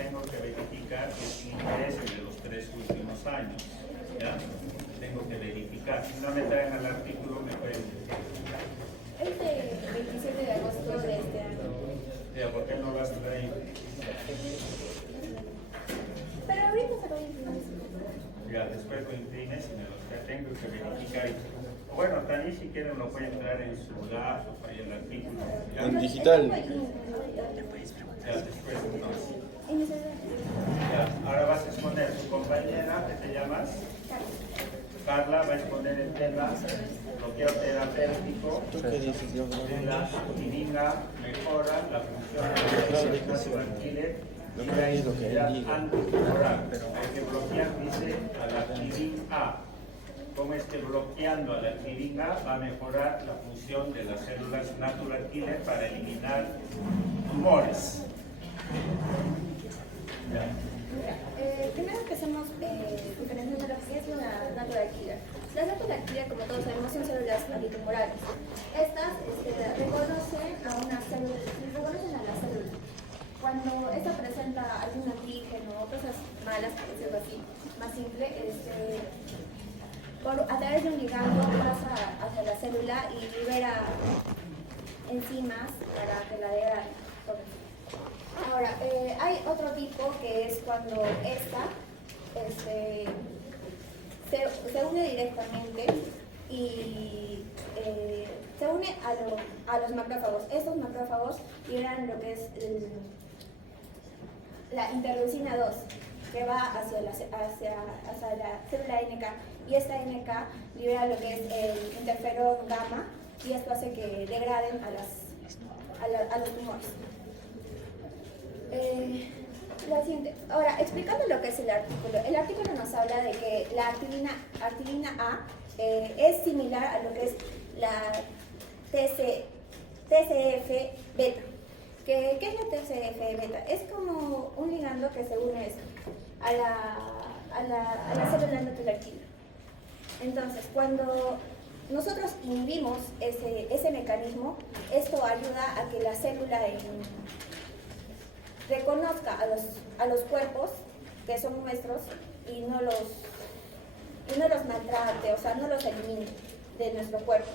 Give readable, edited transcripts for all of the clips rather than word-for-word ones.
tengo que verificar los intereses de los 3 últimos años. ¿Ya? Tengo que verificar. Si no me traen al artículo, me pueden decir. Es de 27 de agosto de este año. Ya, ¿por qué no lo has traído? Pero ahorita se lo voy a imprimir. Ya, después lo imprimes y me lo traes. Tengo que verificar. Bueno, también si quieren lo pueden entrar en su laptop, ahí el artículo. ¿Ya? En digital. Ya, después entonces. En mi celular. Ya, ahora vas a exponer tu compañera, ¿qué te llamas? Carla va a exponer el tema bloqueo terapéutico ¿Tú qué dices, Dios? de la activina mejora la función de la killer y la inmunidad antitumoral. Hay que bloquear, dice, a la activina A. ¿Cómo es que bloqueando a la activina A va a mejorar la función de las células natural killer para eliminar tumores? Ya. Primero empecemos diferenciando lo que es la natural killer. Las natural killer, como todos sabemos, son células antitumorales. Estas reconocen a una célula, reconocen a la célula. Cuando esta presenta algún antígeno o cosas malas, por decirlo así, más simple, a través de un ligando pasa hacia la célula y libera enzimas para que la degraden. Ahora, hay otro tipo que es cuando esta se une directamente y se une a los macrófagos. Estos macrófagos liberan lo que es la interleucina 2, que va hacia la célula NK, y esta NK libera lo que es el interferón gamma, y esto hace que degraden a los tumores. La siguiente. Ahora, explicando lo que es el artículo nos habla de que la activina A es similar a lo que es la TCF-beta. ¿Qué es la TCF-beta? Es como un ligando que se une a la célula natural killer. Entonces, cuando nosotros inhibimos ese mecanismo, esto ayuda a que la célula reconozca a los cuerpos que son nuestros y no los maltrate, o sea, no los elimine de nuestro cuerpo.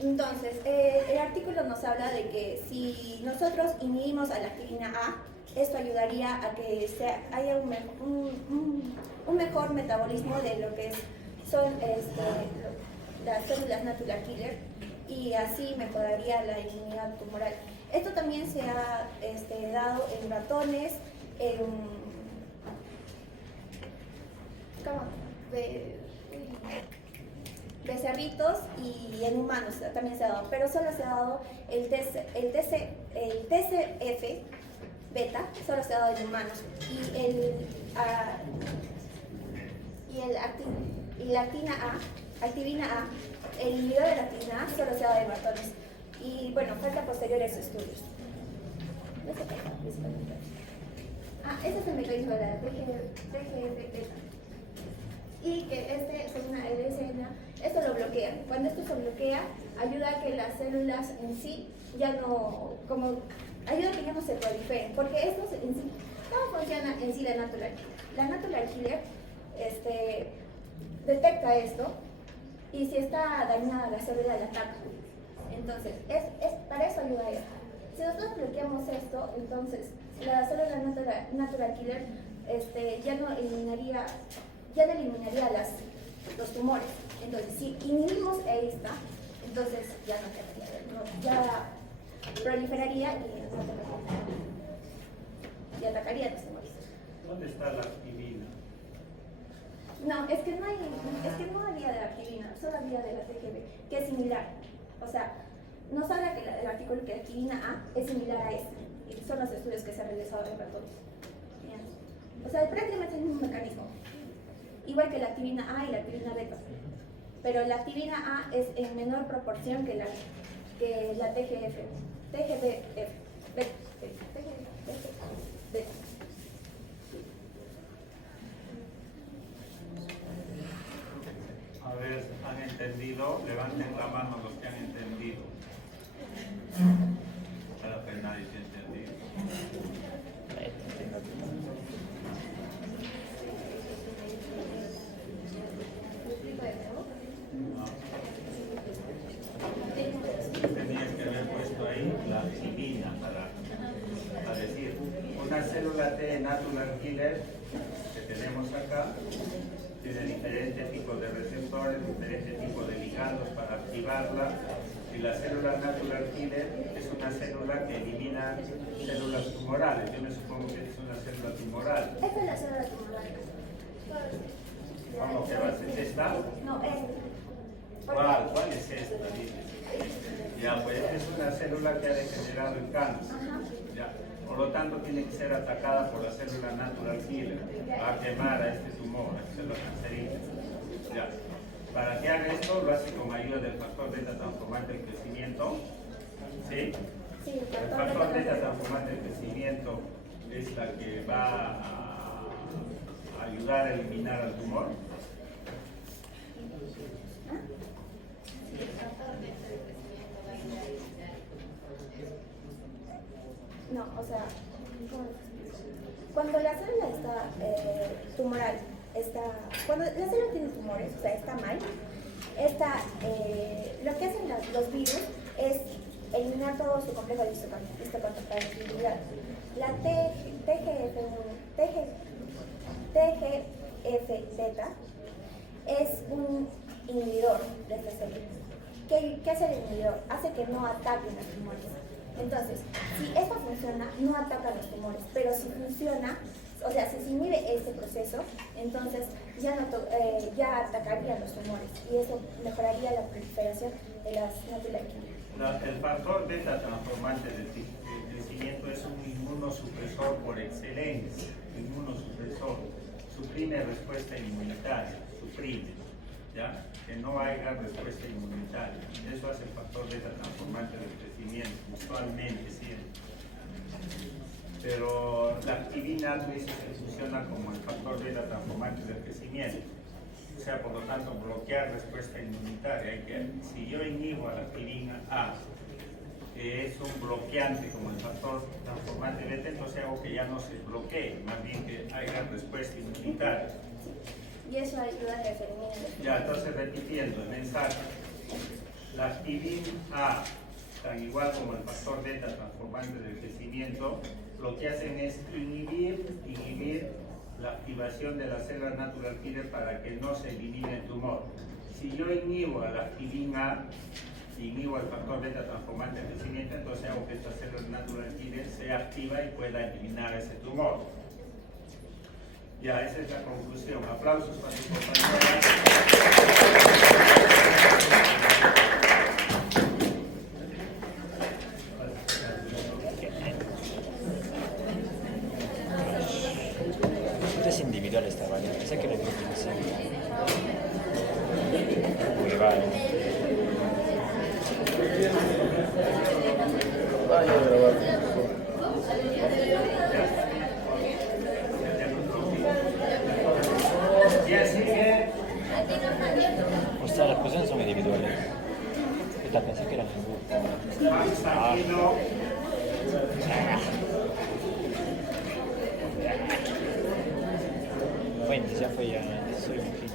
Entonces, el artículo nos habla de que si nosotros inhibimos a la activina A, esto ayudaría a que haya un mejor metabolismo de lo que son las células natural killer, y así mejoraría la inmunidad tumoral. Esto también se ha dado en ratones, becerritos y en humanos también se ha dado, pero solo se ha dado el TCF beta, solo se ha dado en humanos, y la activina A, el inhibidor de la activina A solo se ha dado en ratones. Y bueno, falta posteriores estudios. Este es el mecanismo de la TGF-beta. Y que según la LSNA, esto lo bloquea. Cuando esto se bloquea, ayuda a que las células en sí ya no, ayuda a que ya no se proliferen, porque esto en sí, ¿cómo funciona en sí la natural killer? La natural killer detecta esto, y si está dañada la célula la ataca. Entonces, para eso ayuda a ella. Si nosotros bloqueamos esto, entonces la célula natural killer ya no eliminaría los tumores. Entonces, si inhibimos esta, entonces ya no quedaría, ya proliferaría y atacaría los tumores. ¿Dónde está la activina? No, es que no había de la activina, solo había de la TGB, que es similar. O sea, nos habla que el artículo que la activina A es similar a este, y son los estudios que se han realizado en ratones. Bien. O sea, prácticamente es el mismo mecanismo, igual que la activina A y la activina beta, pero la activina A es en menor proporción que la TGF, beta. A ver, ¿han entendido? Levanten la mano los que han entendido. Para que nadie se ha entendido. la activina para decir una célula T natural killer que tenemos acá tiene diferentes tipos de receptores, diferentes tipos de ligandos para activarla. Y la célula natural killer es una célula que elimina células tumorales. Yo me supongo que es una célula tumoral. Esta es la célula tumoral. ¿Cómo que va a ser esta? No, ¿Cuál es esta? Ya, pues es una célula que ha degenerado en cáncer. Ya. Por lo tanto, tiene que ser atacada por la célula natural killer. Va a quemar a este tumor, a esta célula cancerígena. Ya. Para que haga esto, lo hace con ayuda del factor beta transformante del crecimiento. ¿Sí? Sí, El factor beta transformante del crecimiento es la que va a ayudar a eliminar al tumor. No, o sea, cuando la célula está tumoral, cuando la célula tiene tumores, o sea, está mal, lo que hacen los virus es eliminar todo su complejo de histocompatibilidad. La TGF-beta es un inhibidor de esta célula. ¿Qué hace el inhibidor? Hace que no ataquen los tumores. Entonces, si esto funciona, no ataca los tumores, pero si funciona, o sea, si se inhibe este proceso, entonces ya atacaría los tumores y eso mejoraría la proliferación de las células químicas. El factor beta transformante del crecimiento es un inmunosupresor por excelencia. Inmunosupresor. Suprime respuesta inmunitaria. Suprime. ¿Ya? Que no haya respuesta inmunitaria. Eso hace el factor beta transformante del crecimiento, usualmente siempre. Pero la activina tú dices que funciona como el factor beta transformante del crecimiento. O sea, por lo tanto, bloquear respuesta inmunitaria. Si yo inhibo a la activina A, que es un bloqueante como el factor transformante beta, entonces hago que ya no se bloquee, más bien que haya respuesta inmunitaria. Y eso ayuda a que elimine. Ya, entonces repitiendo el mensaje. La activina A, tan igual como el factor beta transformante del crecimiento, lo que hacen es inhibir la activación de las células natural killer para que no se elimine el tumor. Si yo inhibo a la activina A, inhibo al factor beta transformante del crecimiento, entonces hago que esta célula natural killer sea activa y pueda eliminar ese tumor. Ya, esa es la conclusión. Aplausos para mi compañera. Esto es individual esta vaina, pensé que era el grupo inicial. Uy, vale. O sea, las posiciones son individuales. Esta pensé que eran en grupo. Bueno, ya fue ya, soy un fin.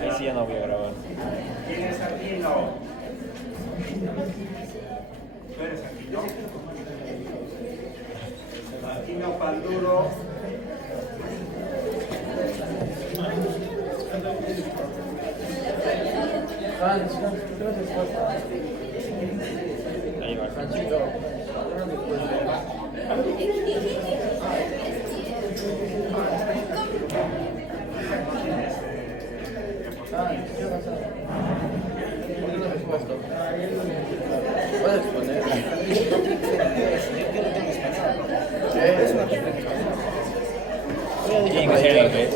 Ahí sí ya no voy a grabar. ¿Quién es Aquino? ¿Tú eres Aquino? Aquino Panduro. Ahí va. ¿Puedes exponer? Tienen que ser en inglés.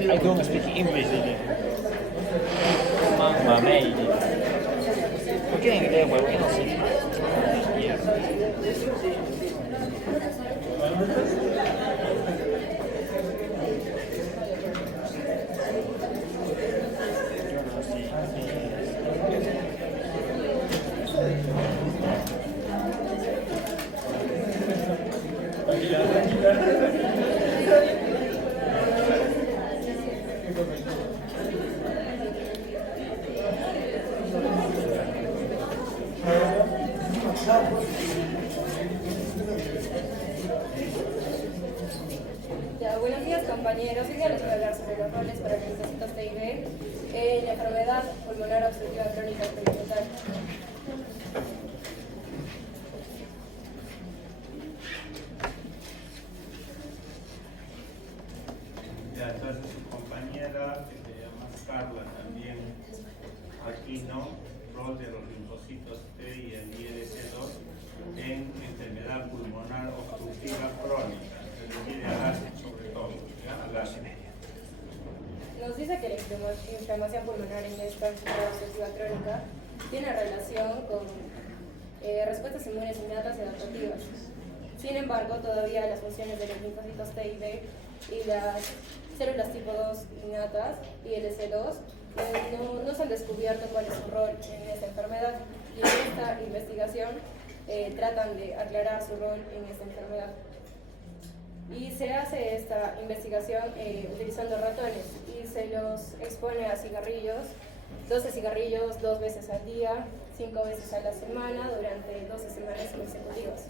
I don't speak English, dile. Mamá, dile. ¿Por qué en inglés, huevo? Yo no sé. Buenos días compañeros, hoy día les voy a hablar sobre los roles para los linfocitos T y B en la enfermedad pulmonar obstructiva crónica perimetral. Ya, entonces su compañera, que se llama Carla también, aquí no, rol de los linfocitos T y el ILC2 en enfermedad pulmonar obstructiva crónica. Se refiere al asma sobre todo, ¿ya? Al asma. Nos dice que la inflamación pulmonar en esta enfermedad obstructiva crónica tiene relación con respuestas inmunes innatas y adaptativas. Sin embargo, todavía las funciones de los linfocitos T y B y las células tipo 2 innatas y el ILC2 no se han descubierto cuál es su rol en esta enfermedad, y en esta investigación tratan de aclarar su rol en esta enfermedad. Y se hace esta investigación utilizando ratones y se los expone a cigarrillos, 12 cigarrillos 2 veces al día, 5 veces a la semana durante 12 semanas consecutivas.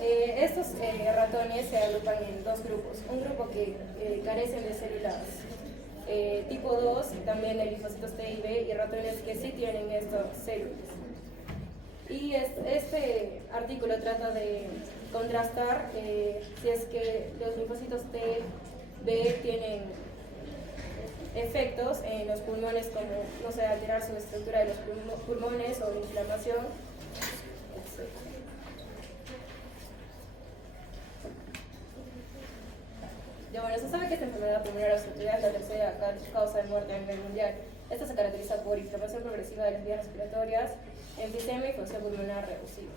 Estos ratones se agrupan en dos grupos. Un grupo que carecen de células tipo 2, también de linfocitos T y B, y ratones que sí tienen estas células. Y este artículo trata de contrastar si es que los linfocitos T, B tienen efectos en los pulmones, como, no sé, alterar su estructura de los pulmones o inflamación, etc. Ya bueno, se sabe que esta enfermedad pulmonar obstructiva es la tercera causa de muerte a nivel mundial. Esta se caracteriza por inflamación progresiva de las vías respiratorias, enfisema y función pulmonar reducida.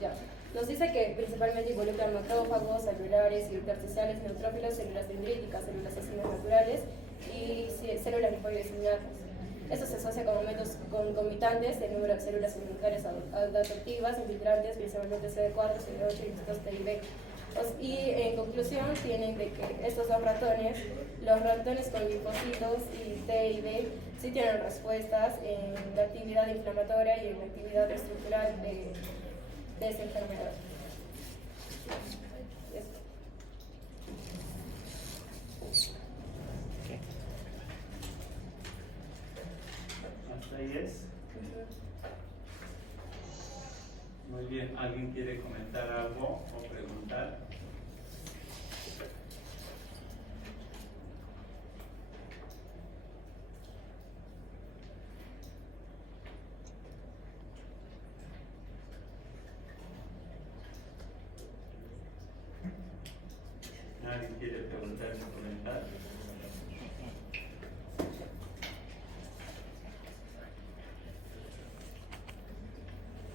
Ya. Nos dice que principalmente involucran macrófagos, celulares, intersticiales, neutrófilos, células dendríticas, células ascinas naturales y células linfoides innatas. Esto se asocia con aumentos concomitantes del número de células inmunitarias adaptativas, infiltrantes, principalmente CD4, CD8 y linfocitos T y B. Y en conclusión tienen de que estos dos ratones, los ratones con linfocitos y T y B, sí tienen respuestas en la actividad inflamatoria y en la actividad estructural de esta enfermedad. ¿Hasta ahí es? Muy bien, ¿alguien quiere comentar algo o preguntar? ¿Nadie quiere preguntar ni comentar?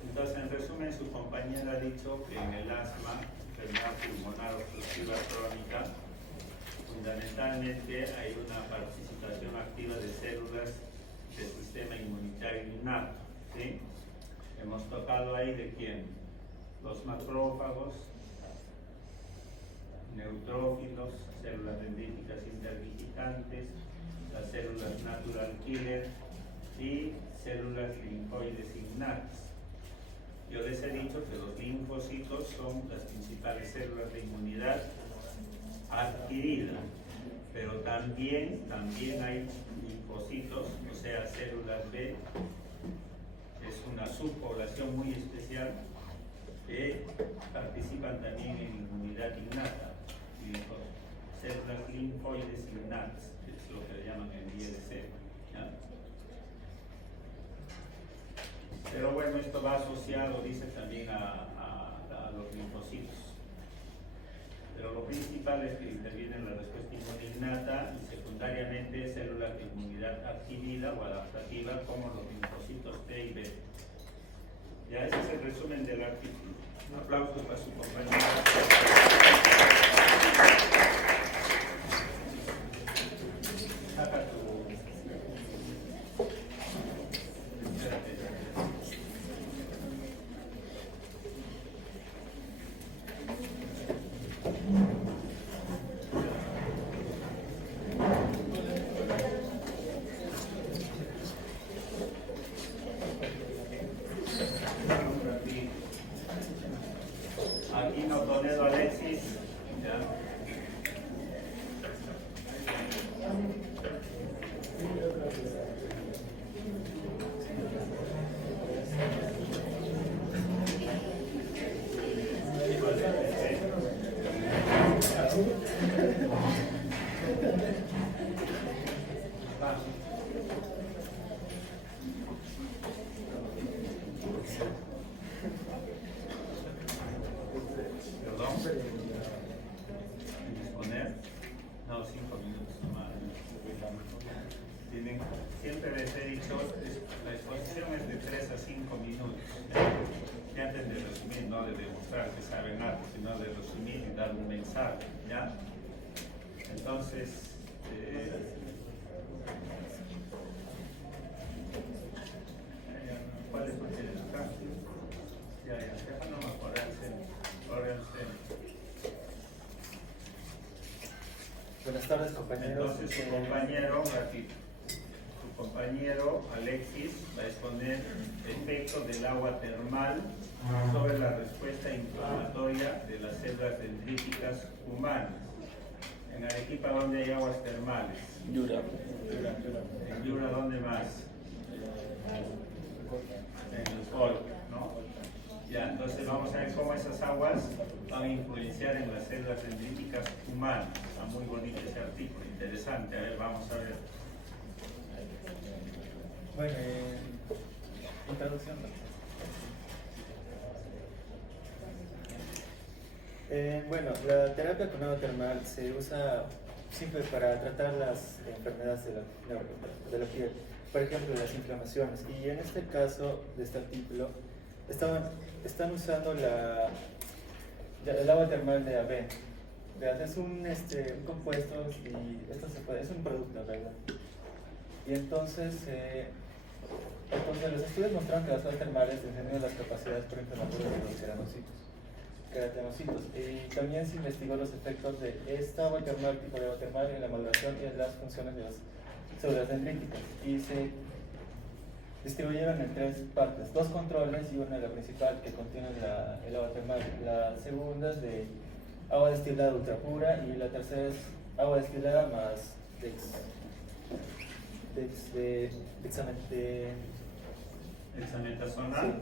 Entonces, en resumen, su compañera ha dicho que en el asma, enfermedad pulmonar obstructiva crónica, fundamentalmente hay una participación activa de células del sistema inmunitario innato, ¿sí? Hemos tocado ahí de quién: los macrófagos, neutrófilos, células dendríticas interdigitantes, las células natural killer y células linfoides innatas. Yo les he dicho que los linfocitos son las principales células de inmunidad adquirida, pero también hay linfocitos, o sea, células B, es una subpoblación muy especial que participan también en inmunidad innata, células linfoides innatas, que es lo que le llaman el ILC, ¿ya? Pero bueno, esto va asociado, dice, también a los linfocitos. Pero lo principal es que interviene en la respuesta inmune innata y secundariamente células de inmunidad adquirida o adaptativa como los linfocitos T y B. Ya ese es el resumen del artículo. Un aplauso para su compañero. Saca tu... demostrar que saben algo, sino de resumir y dar un mensaje, ¿ya? Entonces, ¿cuál es el cambio? Ya, déjanos ordense. Buenas tardes, compañeros. Entonces, su compañero, ratito. Su compañero Alexis va a exponer efectos del agua termal sobre la respuesta inflamatoria de las células dendríticas humanas. En Arequipa, ¿dónde hay aguas termales? Yura. En Yura, ¿dónde más? En el Sol, ¿no? Ya, entonces vamos a ver cómo esas aguas van a influenciar en las células dendríticas humanas. Está muy bonito ese artículo, interesante. A ver, vamos a ver. Bueno, introducción. Bueno, la terapia con agua termal se usa siempre para tratar las enfermedades de la piel, por ejemplo, las inflamaciones. Y en este caso de este artículo, están usando el agua termal de avena. Es un compuesto y esto es un producto, ¿verdad? Y entonces los estudios mostraron que las aguas termales disminuyen las capacidades proinflamatorias de los queratinocitos. Y también se investigó los efectos de esta agua termal, tipo de agua termal, en la maduración y en las funciones de las células dendríticas. Y se distribuyeron en tres partes, dos controles y una, la principal, que contiene el agua termal. La segunda es de agua destilada ultrapura y la tercera es agua destilada más Dexametasona.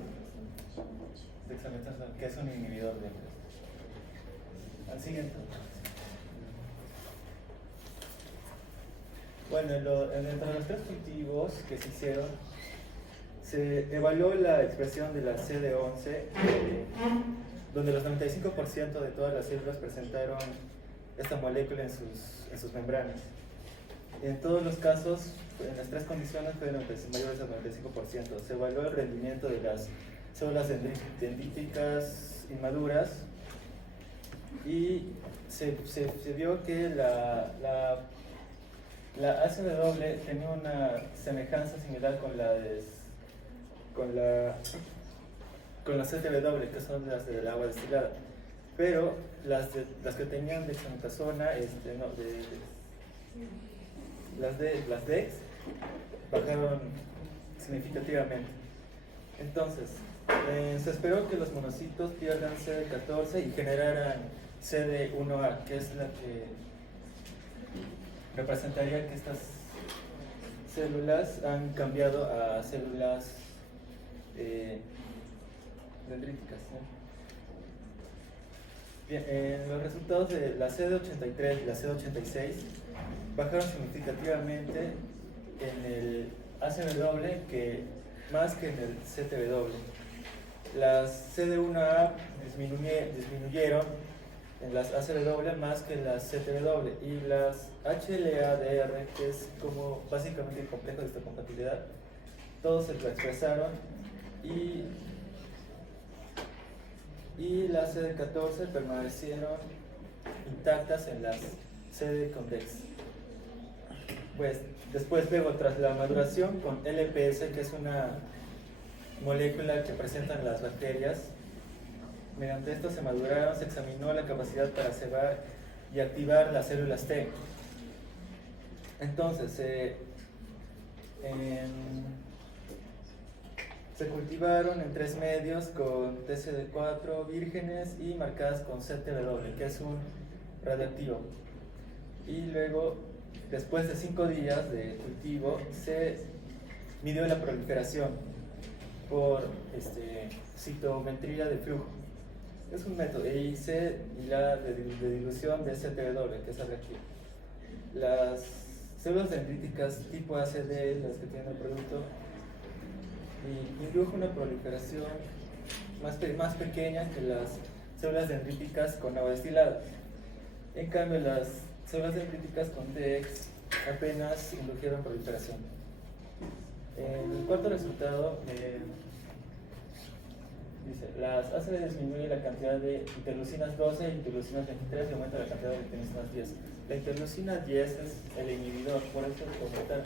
Dexametasona, que es un inhibidor de al siguiente. Bueno, entre los tres cultivos que se hicieron, se evaluó la expresión de la CD11, donde los 95% de todas las células presentaron esta molécula en sus membranas. En todos los casos, en las tres condiciones fueron mayores al 95%. Se evaluó el rendimiento de las células dendríticas inmaduras y se vio que la ACW tenía una semejanza similar con la CTW, que son las del agua destilada, pero las que tenían dexametasona, las DEX bajaron significativamente. Entonces, se esperó que los monocitos pierdan CD14 y generaran CD1A, que es la que representaría que estas células han cambiado a células dendríticas, ¿no? Bien, los resultados de la CD83 y la CD86 bajaron significativamente en el ACW más que en el CTW. Las CD1A disminuyeron en las ACW más que en las CTW, y las HLA-DR, que es como básicamente el complejo de histocompatibilidad, todos se lo expresaron, y las CD14 permanecieron intactas en las CD con DEX. Pues después, luego, tras la maduración con LPS, que es una molécula que presentan las bacterias, mediante esto se maduraron, se examinó la capacidad para cebar y activar las células T. Entonces, se cultivaron en 3 medios con TCD4 vírgenes y marcadas con CTW, que es un radioactivo. Y luego, después de 5 días de cultivo, se midió la proliferación por citometría de flujo. Es un método, y la de dilución de CTW, que es radioactivo. Las células dendríticas tipo ACD, las que tienen el producto, indujo una proliferación más pequeña que las células dendríticas con agua destilada. En cambio, las células dendríticas con DEX apenas indujeron proliferación. El cuarto resultado Dice, las ACV disminuye la cantidad de interleucinas 12 e interleucinas 23 y aumenta la cantidad de interleucinas 10. La interleucina 10 es el inhibidor, por eso es aumentar,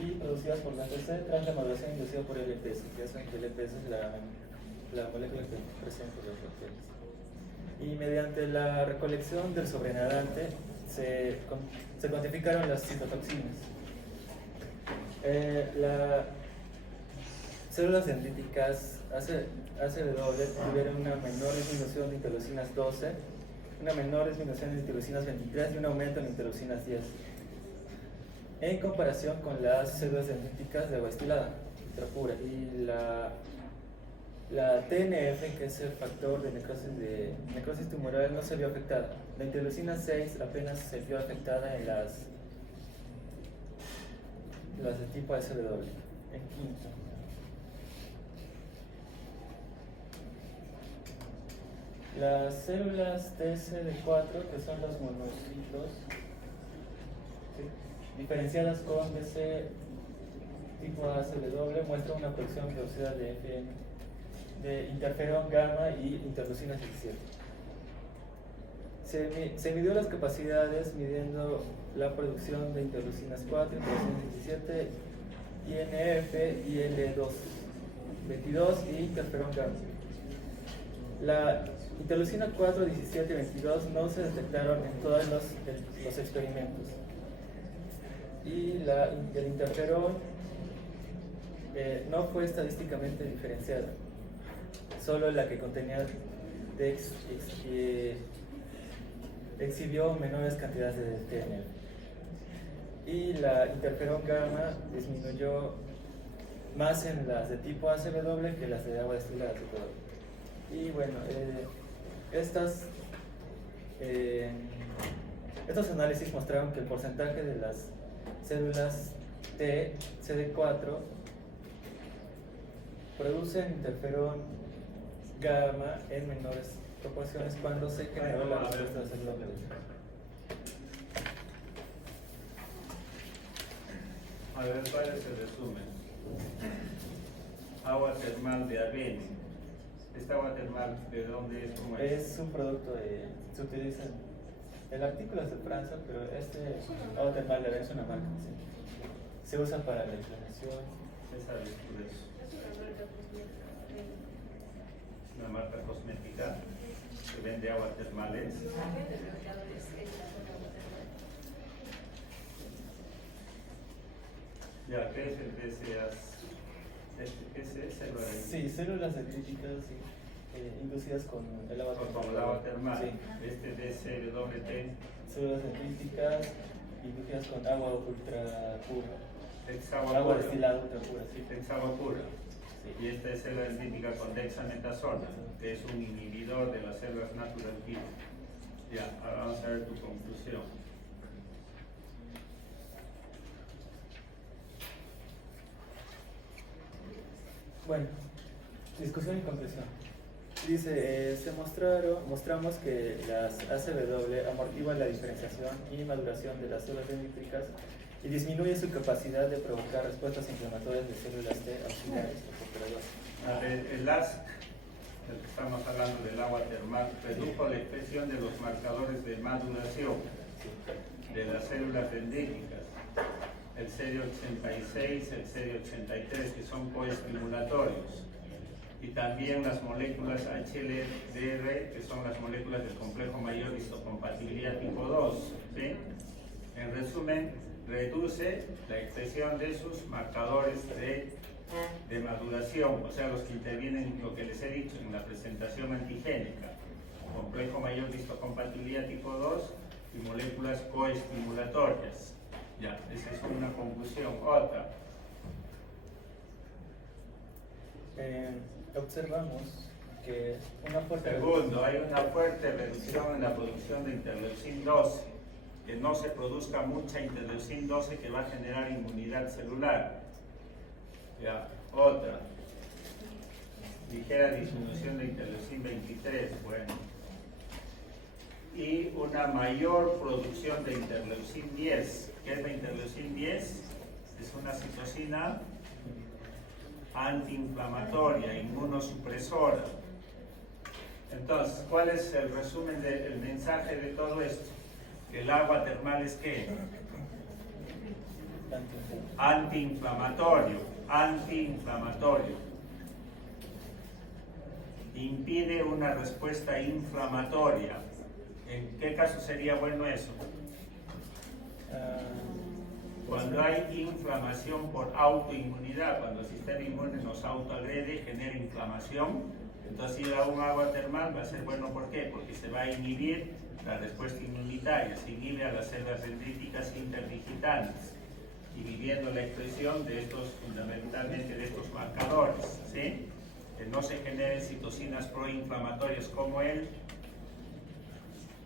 y producidas por la TC tras la maduración inducida por LPS, que es el LPS es la molécula que presenta los bacterias. Y mediante la recolección del sobrenadante se cuantificaron las citotoxinas. Las células dendríticas ACW tuvieron una menor disminución de interleucinas 12, una menor disminución de interleucinas 23 y un aumento en interleucinas 10, en comparación con las células dendríticas de agua destilada, ultrapura. Y la TNF, que es el factor de necrosis tumoral, no se vio afectada. La interleucina 6 apenas se vio afectada en las de tipo ACW. En quinto. Las células TCD4, que son los monocitos, ¿sí?, diferenciadas con DC tipo ACW, muestran una producción reducida de interferón gamma y interleucina 17. Se midió las capacidades midiendo la producción de interleucinas 4, interleucinas 17, INF, IL2, 22 y interferón gamma. La interleucina 4, 17 y 22 no se detectaron en todos los experimentos. Y el interferón no fue estadísticamente diferenciada. Solo la que contenía DEX exhibió menores cantidades de TNF. Y la interferón gamma disminuyó más en las de tipo ACW que las de agua destilada. Y bueno, estos análisis mostraron que el porcentaje de las células T, CD4, producen interferón gamma en menores proporciones cuando se generó la respuesta de célula B. A ver, ¿cuál es el resumen? Agua termal de Aveni. ¿Esta agua termal de dónde es? ¿Cómo es? Es un producto se utiliza, el artículo es de Francia, pero este agua termal de Aveni es una marca, ¿sí? Se usa para la inflamación. ¿Qué sabes tú de eso? Una marca cosmética que vende aguas termales. Ya, ¿qué es el PCAS? ¿Qué es células? Sí, células dendríticas, sí, inducidas con el agua termal. Con el agua termal. Sí. Este DCWT. Células dendríticas inducidas con agua ultra pura. Agua Agua pura. destilada ultra pura, sí. Es agua pura. Sí. Y esta es célula dendrítica con dexametasona, que es un inhibidor de las células natural killer. Ya, ahora vamos a ver tu conclusión. Bueno, discusión y conclusión. Dice, mostramos que las ACW amortiguan la diferenciación y maduración de las células dendríticas y disminuye su capacidad de provocar respuestas inflamatorias de células T auxiliares o cooperadoras. El ASC, del que estamos hablando del agua termal, redujo la expresión de los marcadores de maduración de las células dendríticas, el CD86, el CD83, que son coestimulatorios, y también las moléculas HLDR, que son las moléculas del complejo mayor histocompatibilidad tipo 2. ¿Sí? En resumen, reduce la expresión de sus marcadores de maduración, o sea, los que intervienen, lo que les he dicho en la presentación antigénica, complejo mayor de histocompatibilidad tipo 2 y moléculas coestimulatorias. Ya, esa es una conclusión. Otra. Observamos que una fuerte Segundo, hay una fuerte reducción en la producción de interleucin 12, que no se produzca mucha interleucin 12 que va a generar inmunidad celular. Ya, otra. Ligera disminución de interleucin 23, bueno. Y una mayor producción de interleucin 10. ¿Qué es la interleucin 10? Es una citocina antiinflamatoria, inmunosupresora. Entonces, ¿cuál es el resumen del mensaje de todo esto? Que el agua termal es ¿qué? Antiinflamatorio, antiinflamatorio. Impide una respuesta inflamatoria. ¿En qué caso sería bueno eso? Cuando hay inflamación por autoinmunidad, cuando el sistema inmune nos autoagrede, genera inflamación, entonces ir a un agua termal va a ser bueno. ¿Por qué? Porque se va a inhibir la respuesta inmunitaria, se inhibe a las células dendríticas interdigitantes, inhibiendo la expresión de estos, fundamentalmente de estos marcadores, ¿sí? Que no se generen citocinas proinflamatorias como el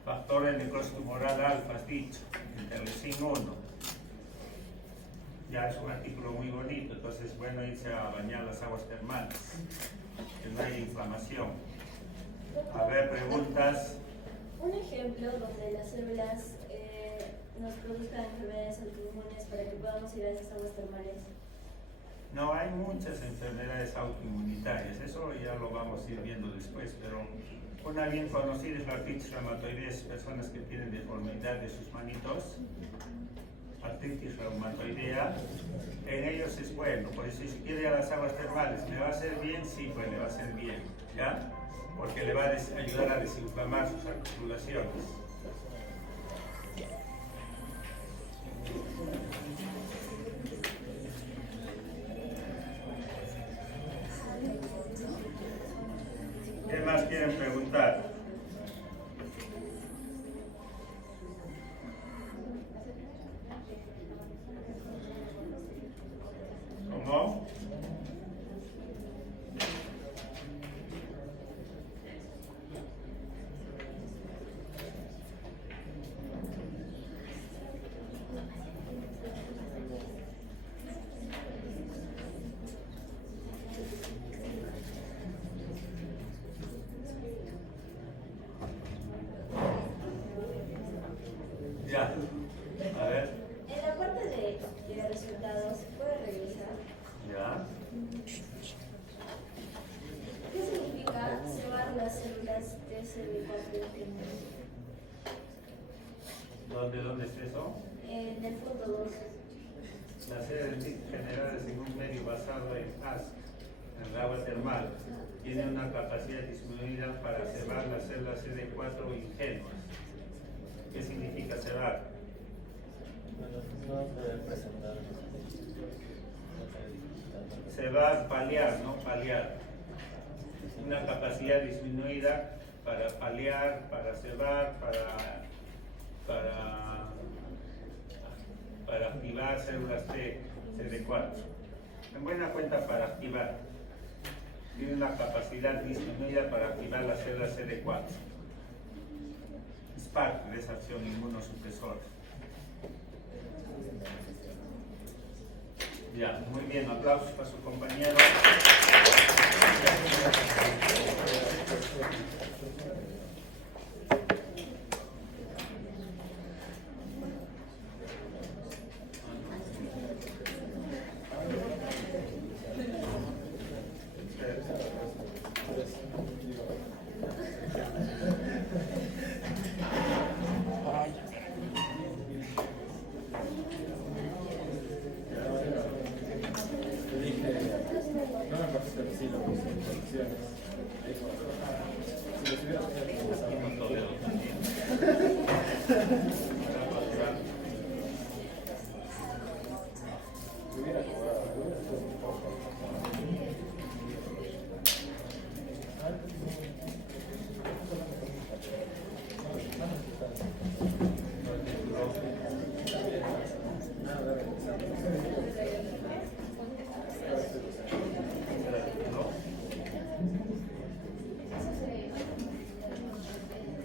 factor de necrosis tumoral alfa, has dicho, interleucin 1. Ya es un artículo muy bonito, entonces es bueno irse a bañar las aguas termales, que no haya inflamación. A ver, preguntas. Un ejemplo donde las células nos produzcan enfermedades autoinmunes para que podamos ir a esas aguas termales. No, hay muchas enfermedades autoinmunitarias, eso ya lo vamos a ir viendo después, pero una bien conocida es la artritis reumatoidea, personas que tienen deformidad de sus manitos, artritis reumatoidea, en ellos es bueno. Por eso, si quiere ir a las aguas termales, ¿le va a hacer bien? Sí, pues le va a hacer bien, ¿ya? Porque le va a ayudar a desinflamar sus articulaciones. ¿Qué más quieren preguntar? ¿Cómo? Ya, a ver, En la parte de resultados, ¿puede revisar? ya. ¿Qué significa cebar las células TCD4? ¿Dónde es eso? En el punto 2. Las células generadas en un medio basado en ASC, en el agua termal, tienen una capacidad disminuida para cebar las células CD4 ingenuas. ¿Qué significa cebar? Cebar, paliar, ¿no? Paliar. Una capacidad disminuida para paliar, para cebar, para activar células CD4. En buena cuenta, para activar. Tiene una capacidad disminuida para activar las células CD4. Es parte de esa acción inmunosupresora. Ya, muy bien, aplausos para su compañero.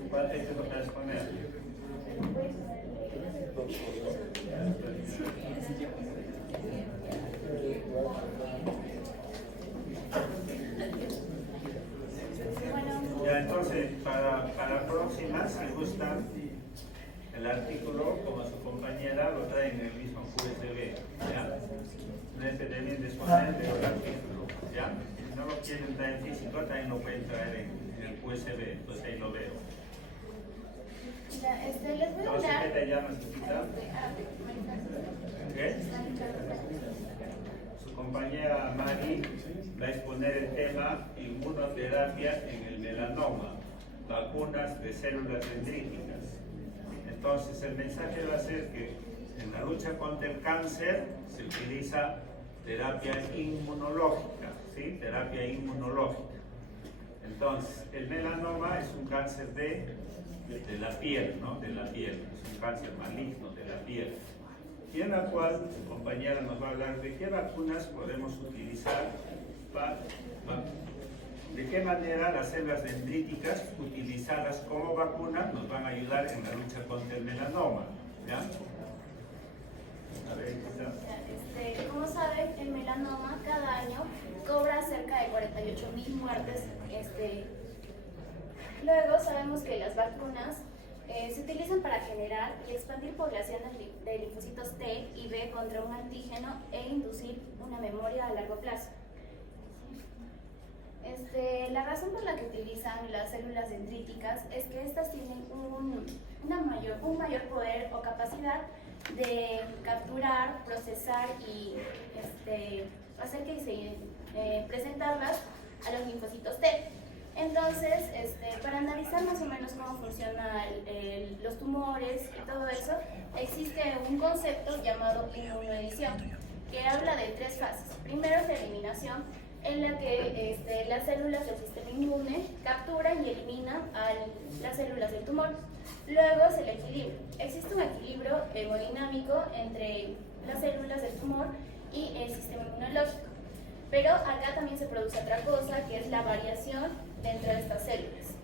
¿Cuál texto lo puedes poner? Ya, entonces, para próxima, si gustan, el artículo, como su compañera, lo trae en el mismo QSB, ¿ya? No se deben disponer del artículo, ¿ya? Si no lo quieren traer en físico, también lo pueden traer en el QSB. USB, entonces ahí lo veo. Ya, les voy a Entonces, hablar. ¿qué te llamas, hijita? ¿Qué? Su compañera Mari va a exponer el tema inmunoterapia en el melanoma, vacunas de células dendríticas. Entonces, el mensaje va a ser que en la lucha contra el cáncer se utiliza terapia inmunológica, ¿sí? Terapia inmunológica. Entonces, el melanoma es un cáncer de la piel, ¿no? De la piel, es un cáncer maligno de la piel. Y en la cual su compañera nos va a hablar de qué vacunas podemos utilizar de qué manera las células dendríticas utilizadas como vacunas nos van a ayudar en la lucha contra el melanoma, ¿ya? A ver, Como saben, el melanoma cada año cobra cerca de 48.000 muertes. Luego sabemos que las vacunas se utilizan para generar y expandir poblaciones de linfocitos T y B contra un antígeno e inducir una memoria a largo plazo. La razón por la que utilizan las células dendríticas es que estas tienen un mayor poder o capacidad de capturar, procesar y hacer que presentarlas a los linfocitos T. Entonces, para analizar más o menos cómo funcionan los tumores y todo eso, existe un concepto llamado inmunoedición, que habla de 3 fases. Primero es la eliminación, en la que las células del sistema inmune capturan y eliminan a las células del tumor. Luego es el equilibrio. Existe un equilibrio hemodinámico entre las células del tumor y el sistema inmunológico. Pero acá también se produce otra cosa, que es la variación dentro de estas células,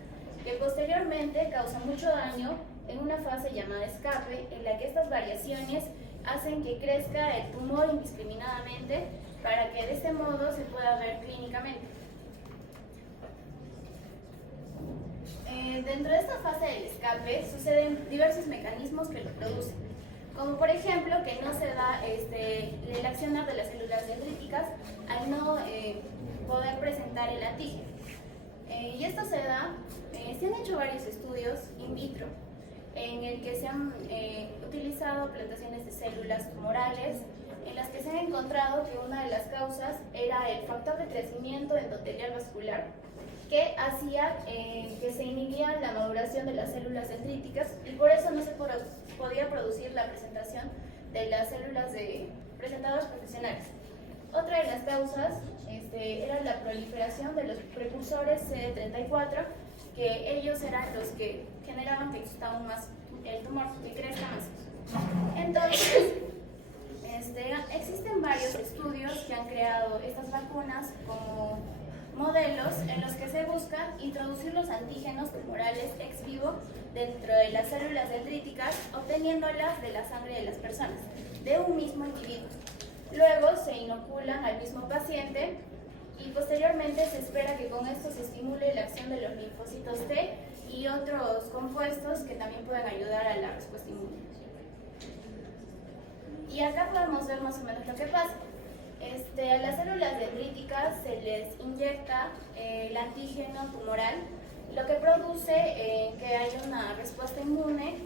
que posteriormente causa mucho daño en una fase llamada escape, en la que estas variaciones hacen que crezca el tumor indiscriminadamente para que de este modo se pueda ver clínicamente. Dentro de esta fase del escape suceden diversos mecanismos que lo producen, como por ejemplo que no se da el accionar de las células dendríticas al no poder presentar el antígeno. Y esto se da, se han hecho varios estudios in vitro en el que se han utilizado plantaciones de células tumorales en las que se ha encontrado que una de las causas era el factor de crecimiento endotelial vascular, que hacía que se inhibía la maduración de las células dendríticas y por eso no se podía producir la presentación de las células de presentadores profesionales. Otra de las causas era la proliferación de los precursores CD34, que ellos eran los que generaban que exista aún más el tumor, que crezca más. Entonces, existen varios estudios que han creado estas vacunas como modelos en los que se busca introducir los antígenos tumorales ex vivo dentro de las células dendríticas, obteniéndolas de la sangre de las personas, de un mismo individuo. Luego se inoculan al mismo paciente y posteriormente se espera que con esto se estimule la acción de los linfocitos T y otros compuestos que también pueden ayudar a la respuesta inmune. Y acá podemos ver más o menos lo que pasa. A las células dendríticas se les inyecta el antígeno tumoral, lo que produce que haya una respuesta inmune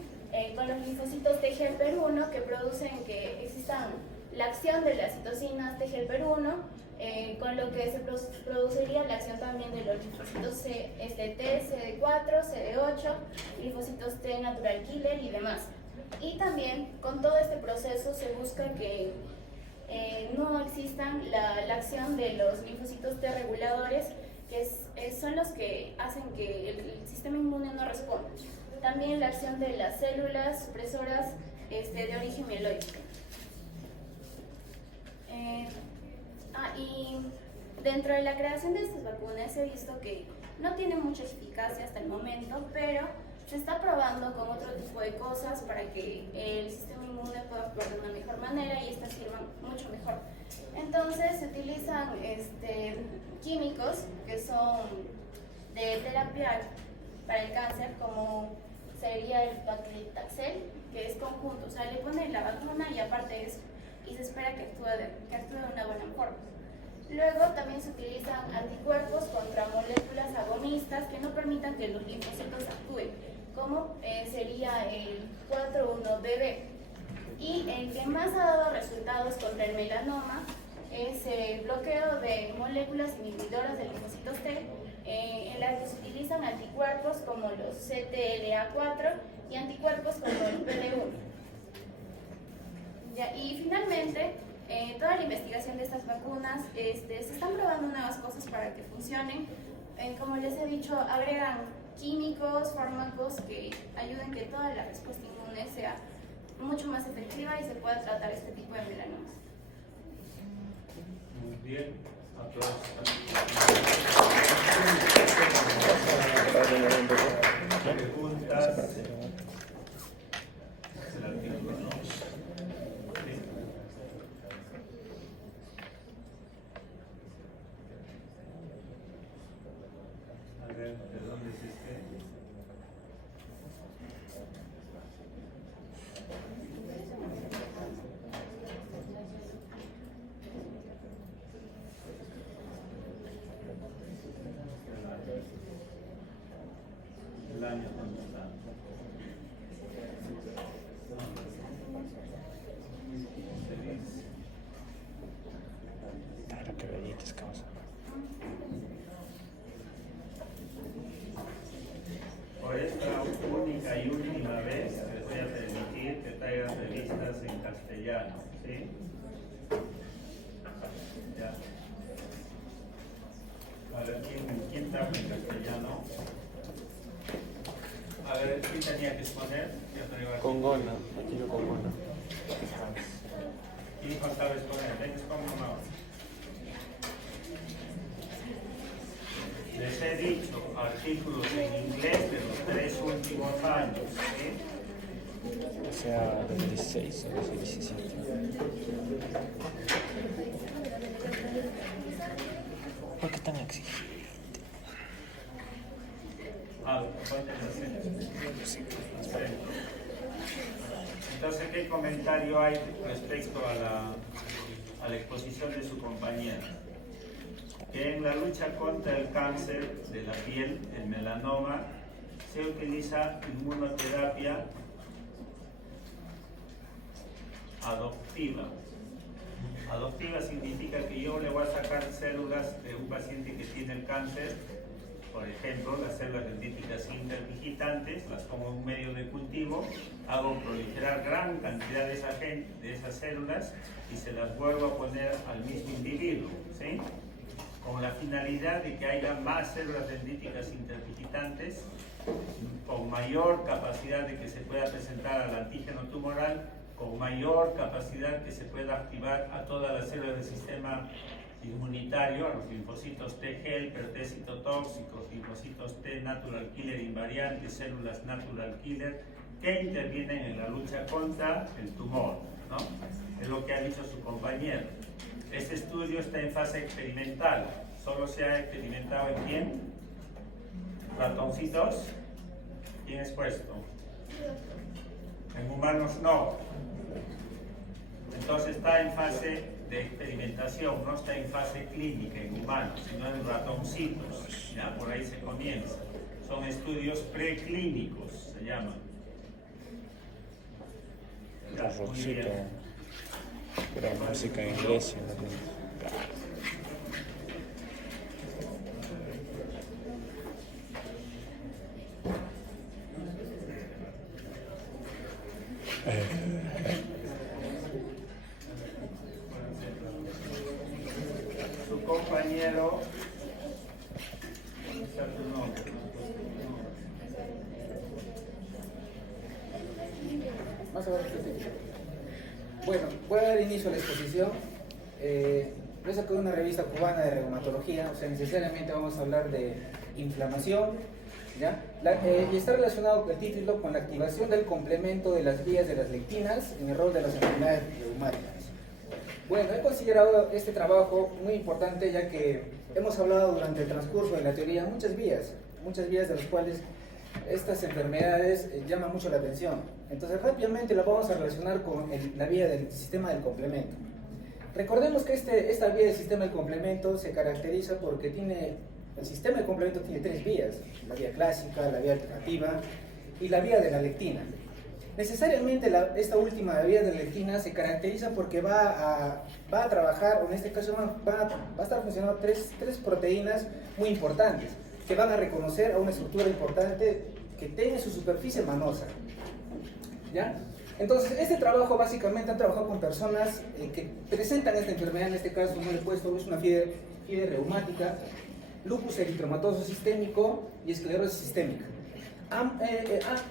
con los linfocitos T helper 1 que producen que existan la acción de las citocinas T helper 1, con lo que se produciría la acción también de los linfocitos T, CD4, CD8, linfocitos T natural killer y demás. Y también con todo este proceso se busca que no existan la acción de los linfocitos T reguladores, que son los que hacen que el sistema inmune no responda. También la acción de las células supresoras de origen mieloide. Y dentro de la creación de estas vacunas he visto que no tienen mucha eficacia hasta el momento, pero se está probando con otro tipo de cosas para que el sistema inmune pueda actuar de una mejor manera y estas sirvan mucho mejor. Entonces se utilizan químicos que son de terapia para el cáncer, como sería el paclitaxel, que es conjunto, o sea, le ponen la vacuna y aparte eso, y se espera que actúe de una buena forma. Luego también se utilizan anticuerpos contra moléculas agonistas que no permitan que los linfocitos actúen, como sería el 4,1-BB. Y el que más ha dado resultados contra el melanoma es el bloqueo de moléculas inhibidoras de linfocitos T, en las que se utilizan anticuerpos como los CTLA4 y anticuerpos como el PD1. Y finalmente, toda la investigación de estas vacunas, se están probando nuevas cosas para que funcionen. Como les he dicho, agregan químicos, fármacos que ayuden que toda la respuesta inmune sea mucho más efectiva y se pueda tratar este tipo de melanomas. Muy bien, aplausos. Preguntas. Es el artículo, ¿no? Sí. A ver, ¿de dónde es este? El año cuando está. Claro, qué bellitas, causa. Por esta única y última vez les voy a permitir que traigan revistas en castellano, ¿sí? Ya. A ver, ¿quién trajo en castellano? A ver, ¿quién tenía que exponer? Con gona, aquí yo con gona. ¿Quién faltaba exponer? Ven, expongo uno. Les he dicho artículos en inglés de los 3 últimos años, ¿sí? O sea, 2016 o 2017. ¿Por qué tan exigente? Entonces, ¿qué comentario hay respecto a la exposición de su compañera? Que en la lucha contra el cáncer de la piel, el melanoma, se utiliza inmunoterapia adoptiva. Adoptiva significa que yo le voy a sacar células de un paciente que tiene el cáncer, por ejemplo, las células dendríticas interdigitantes, las pongo en un medio de cultivo, hago proliferar gran cantidad de esas células y se las vuelvo a poner al mismo individuo, ¿sí? Con la finalidad de que haya más células dendríticas interdigitantes, con mayor capacidad de que se pueda presentar al antígeno tumoral, con mayor capacidad que se pueda activar a todas las células del sistema inmunitario, a los linfocitos T helper, T citotóxicos, linfocitos T natural killer invariantes, células natural killer, que intervienen en la lucha contra el tumor, ¿no? Es lo que ha dicho su compañero. Este estudio está en fase experimental. Solo se ha experimentado en quién? Ratoncitos. ¿Quién es puesto? En humanos no. Entonces está en fase de experimentación, no está en fase clínica en humanos, sino en ratoncitos. ¿Ya? Por ahí se comienza. Son estudios preclínicos, se llaman. Ratoncito. Pero música en inglés. Su compañero, ¿cuál es tu nombre? Más abajo. Bueno, voy a dar inicio a la exposición. Voy a sacar una revista cubana de reumatología, o sea, necesariamente vamos a hablar de inflamación, ¿ya? Y está relacionado el título con la activación del complemento de las vías de las lectinas en el rol de las enfermedades reumáticas. Bueno, he considerado este trabajo muy importante ya que hemos hablado durante el transcurso de la teoría muchas vías de las cuales estas enfermedades llaman mucho la atención. Entonces rápidamente lo vamos a relacionar con la vía del sistema del complemento. Recordemos que esta vía del sistema de complemento se caracteriza porque el sistema de complemento tiene 3 vías: la vía clásica, la vía alternativa y la vía de la lectina. Necesariamente esta última vía de la lectina se caracteriza porque va a trabajar, o en este caso va a estar funcionando tres proteínas muy importantes que van a reconocer a una estructura importante que tiene su superficie manosa. ¿Ya? Entonces, este trabajo básicamente han trabajado con personas que presentan esta enfermedad. En este caso, no le he puesto, es una fiebre reumática, lupus eritematoso sistémico y esclerosis sistémica. Han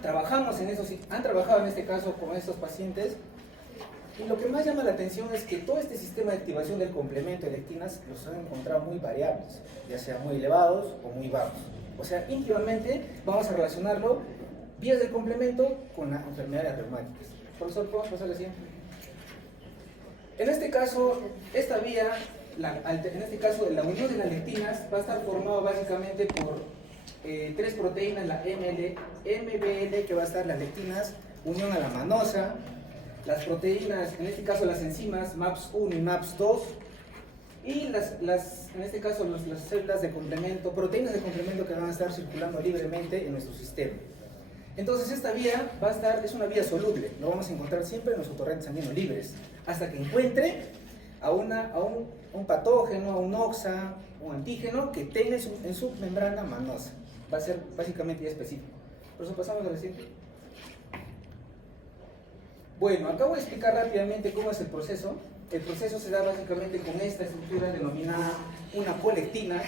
trabajado en este caso con estos pacientes, y lo que más llama la atención es que todo este sistema de activación del complemento de lectinas los han encontrado muy variables, ya sea muy elevados o muy bajos. O sea, íntimamente vamos a relacionarlo, vías del complemento, con las enfermedades reumáticas. Profesor, ¿podemos pasar al siguiente? En este caso, esta vía, en este caso la unión de las lectinas, va a estar formado básicamente por 3 proteínas: la MBL, que va a estar las lectinas, unión a la manosa, las proteínas, en este caso las enzimas MAPS1 y MAPS2, y en este caso las células de complemento, proteínas de complemento que van a estar circulando libremente en nuestro sistema. Entonces esta vía es una vía soluble, lo vamos a encontrar siempre en nuestros torrentes sanguíneos libres, hasta que encuentre a un patógeno, a un OXA, un antígeno que tenga en su membrana manosa. Va a ser básicamente ya específico. Por eso pasamos a la siguiente. Bueno, acá voy a explicar rápidamente cómo es el proceso. El proceso se da básicamente con esta estructura denominada una colectina,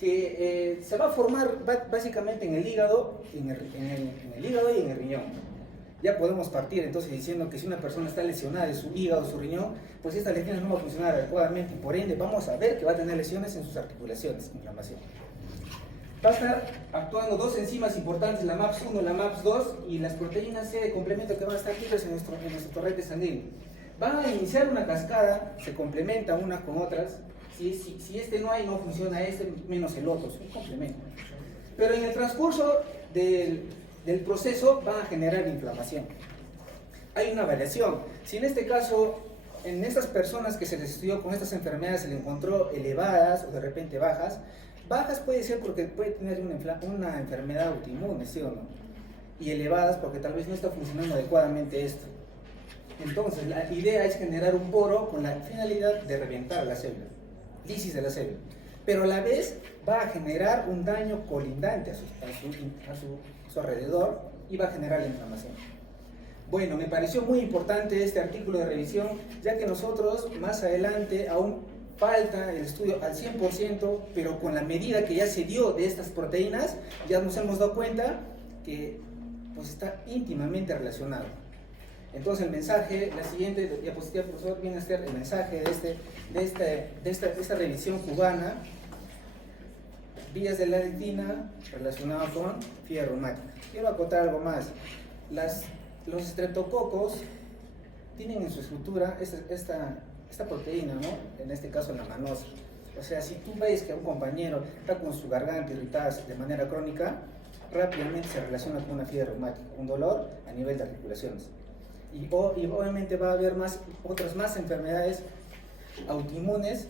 que se va a formar básicamente en el hígado, en el hígado y en el riñón. Ya podemos partir entonces diciendo que si una persona está lesionada de su hígado o su riñón, pues esta lectina no va a funcionar adecuadamente, y por ende vamos a ver que va a tener lesiones en sus articulaciones, inflamación. Va a estar actuando 2 enzimas importantes, la MAPS1 y la MAPS2, y las proteínas C de complemento que van a estar libres en nuestro torrente sanguíneo. Van a iniciar una cascada, se complementan unas con otras. Si este no hay, no funciona este, menos el otro, es un complemento. Pero en el transcurso del proceso van a generar inflamación. Hay una variación. Si en este caso, en estas personas que se les estudió con estas enfermedades se le encontró elevadas o de repente bajas puede ser porque puede tener una enfermedad autoinmune, ¿sí o no? Y elevadas porque tal vez no está funcionando adecuadamente esto. Entonces, la idea es generar un poro con la finalidad de reventar la célula, lisis de la célula, pero a la vez va a generar un daño colindante a su alrededor y va a generar la inflamación. Bueno, me pareció muy importante este artículo de revisión, ya que nosotros más adelante aún falta el estudio al 100%, pero con la medida que ya se dio de estas proteínas, ya nos hemos dado cuenta que pues, está íntimamente relacionado. Entonces el mensaje, la siguiente diapositiva, profesor, viene a ser el mensaje de esta revisión cubana: vías de la lectina relacionadas con fiebre reumática. Quiero acotar algo más. Los estreptococos tienen en su estructura esta proteína, ¿no? En este caso la manosa. O sea, si tú ves que un compañero está con su garganta irritada de manera crónica, rápidamente se relaciona con una fiebre reumática, un dolor a nivel de articulaciones. Y obviamente va a haber otras más enfermedades autoinmunes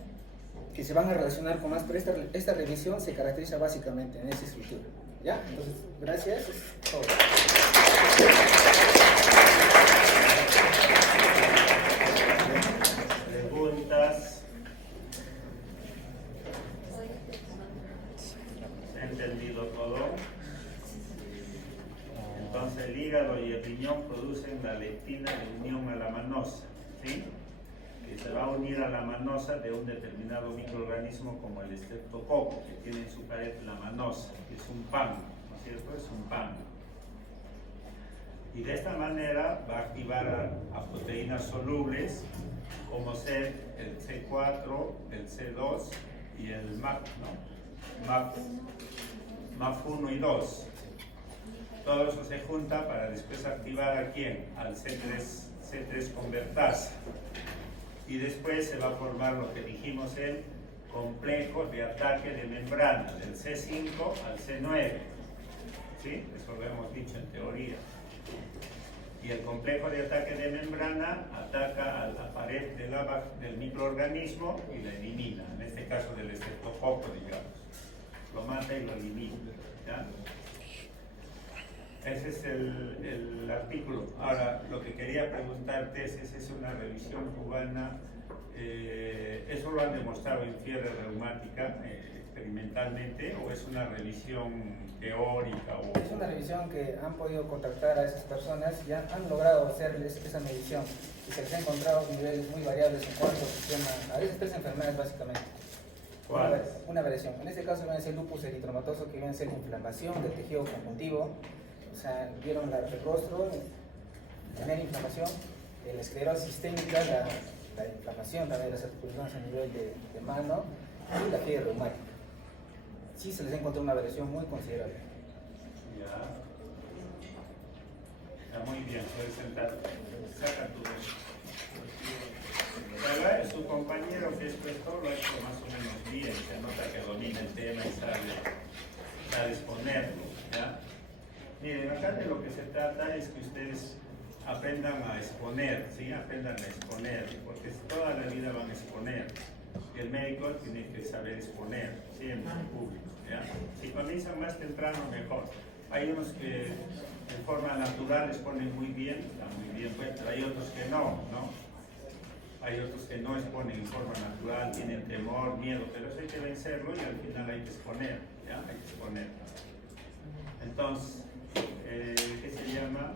que se van a relacionar con más, pero esta revisión se caracteriza básicamente en esa estructura. ¿Ya? Entonces, gracias. Es todo. Preguntas. ¿Se ha entendido todo? Entonces el hígado y el riñón producen la lectina de unión a la manosa, ¿sí? Que se va a unir a la manosa de un determinado microorganismo como el estreptococo, que tiene en su pared la manosa, que es un pan, ¿no es cierto? Es un pan. Y de esta manera va a activar a proteínas solubles como ser el C4, el C2 y el MAP, ¿no? MAP1 y 2. Todo eso se junta para después activar ¿a quién? Al C3 convertasa. Y después se va a formar lo que dijimos, el complejo de ataque de membrana, del C5 al C9. ¿Sí? Eso lo hemos dicho en teoría. Y el complejo de ataque de membrana ataca a la pared del microorganismo y la elimina, en este caso del estreptococo, digamos. Lo mata y lo elimina. ¿Ya? Ese es el artículo. Ahora, lo que quería preguntarte es, ¿esa es una revisión cubana? ¿Eso lo han demostrado en fiebre reumática experimentalmente o es una revisión teórica? Es una revisión que han podido contactar a esas personas y han logrado hacer esa medición y se les ha encontrado niveles muy variables en cuanto se llama a esas tres enfermedades básicamente. ¿Cuál? Una variación. En este caso viene a ser lupus eritematoso, que viene a ser inflamación del tejido conjuntivo. O sea, vieron el rostro, tener inflamación, la esclerosis sistémica, la inflamación también de las articulaciones a nivel de mano y la fiebre reumática. Sí se les ha encontrado una variación muy considerable. Ya. Está muy bien, puedes sentarte. Saca tu... Su compañero que es gestor lo ha hecho más o menos bien, se nota que domina el tema y sabe exponerlo. ¿Ya? Miren, acá de lo que se trata es que ustedes aprendan a exponer, ¿sí? Aprendan a exponer, porque toda la vida van a exponer. Y el médico tiene que saber exponer, siempre en público. ¿Ya? Si comienzan más temprano, mejor. Hay unos que de forma natural exponen muy bien, está muy bien, pues, pero hay otros que no, ¿no? Hay otros que no exponen en forma natural, tienen temor, miedo, pero eso hay que vencerlo y al final hay que exponer, ¿ya? Hay que exponer. Entonces, ¿qué se llama?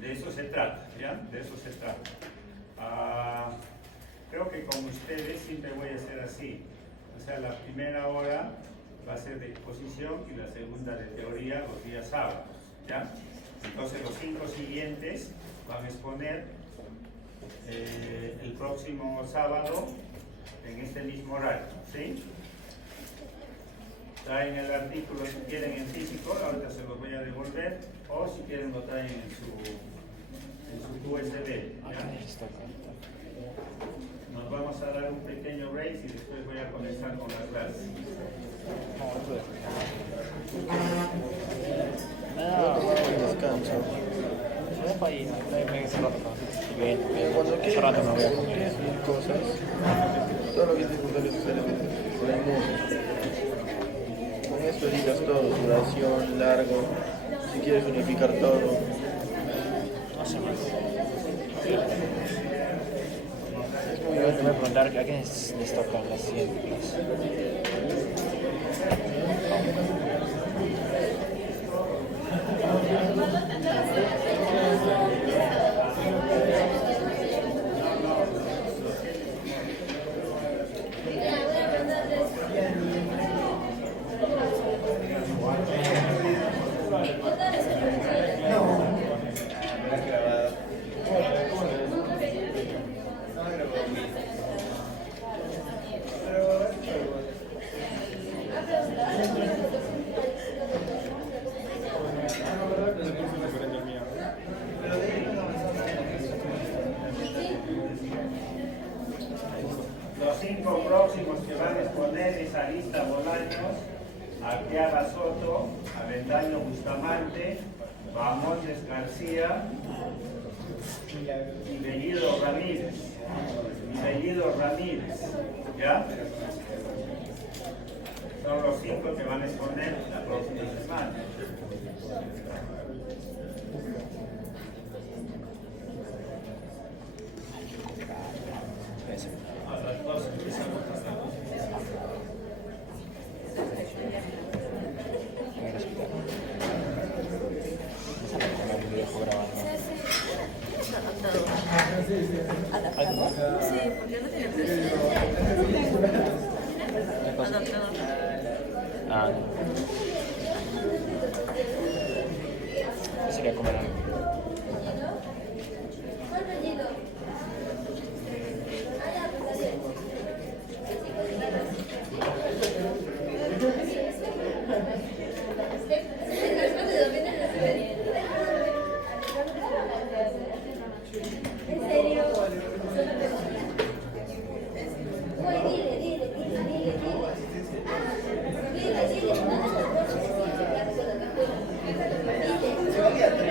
De eso se trata, ¿ya? De eso se trata. Creo que con ustedes siempre voy a hacer así. O sea, la primera hora va a ser de exposición y la segunda de teoría los días sábados, ¿ya? Entonces, los 5 siguientes van a exponer el próximo sábado en este mismo horario, ¿sí? Traen el artículo si quieren en físico, ahorita se los voy a devolver, o si quieren lo traen en su USB, ¿ya? Nos vamos a dar un pequeño break y después voy a comenzar con las clases. Cuando quieres cosas, todo lo que es necesario tenemos. Con esto editas todo, duración, largo, si quieres unificar todo. No sé más. Te voy a preguntar a quién les toca la siguiente clase. Los 5 próximos que van a exponer es Arista Bolaños, Arteaga Soto, Avendaño Bustamante, Bahamontes García y Bellido Ramírez. ¿Ya? Son los 5 que van a exponer la próxima semana. A las 2 empezamos a las 2. Sí, porque no tiene precio. Ah, no. Yo sería comer algo. ¿En serio? Uy, dile. Dile, no,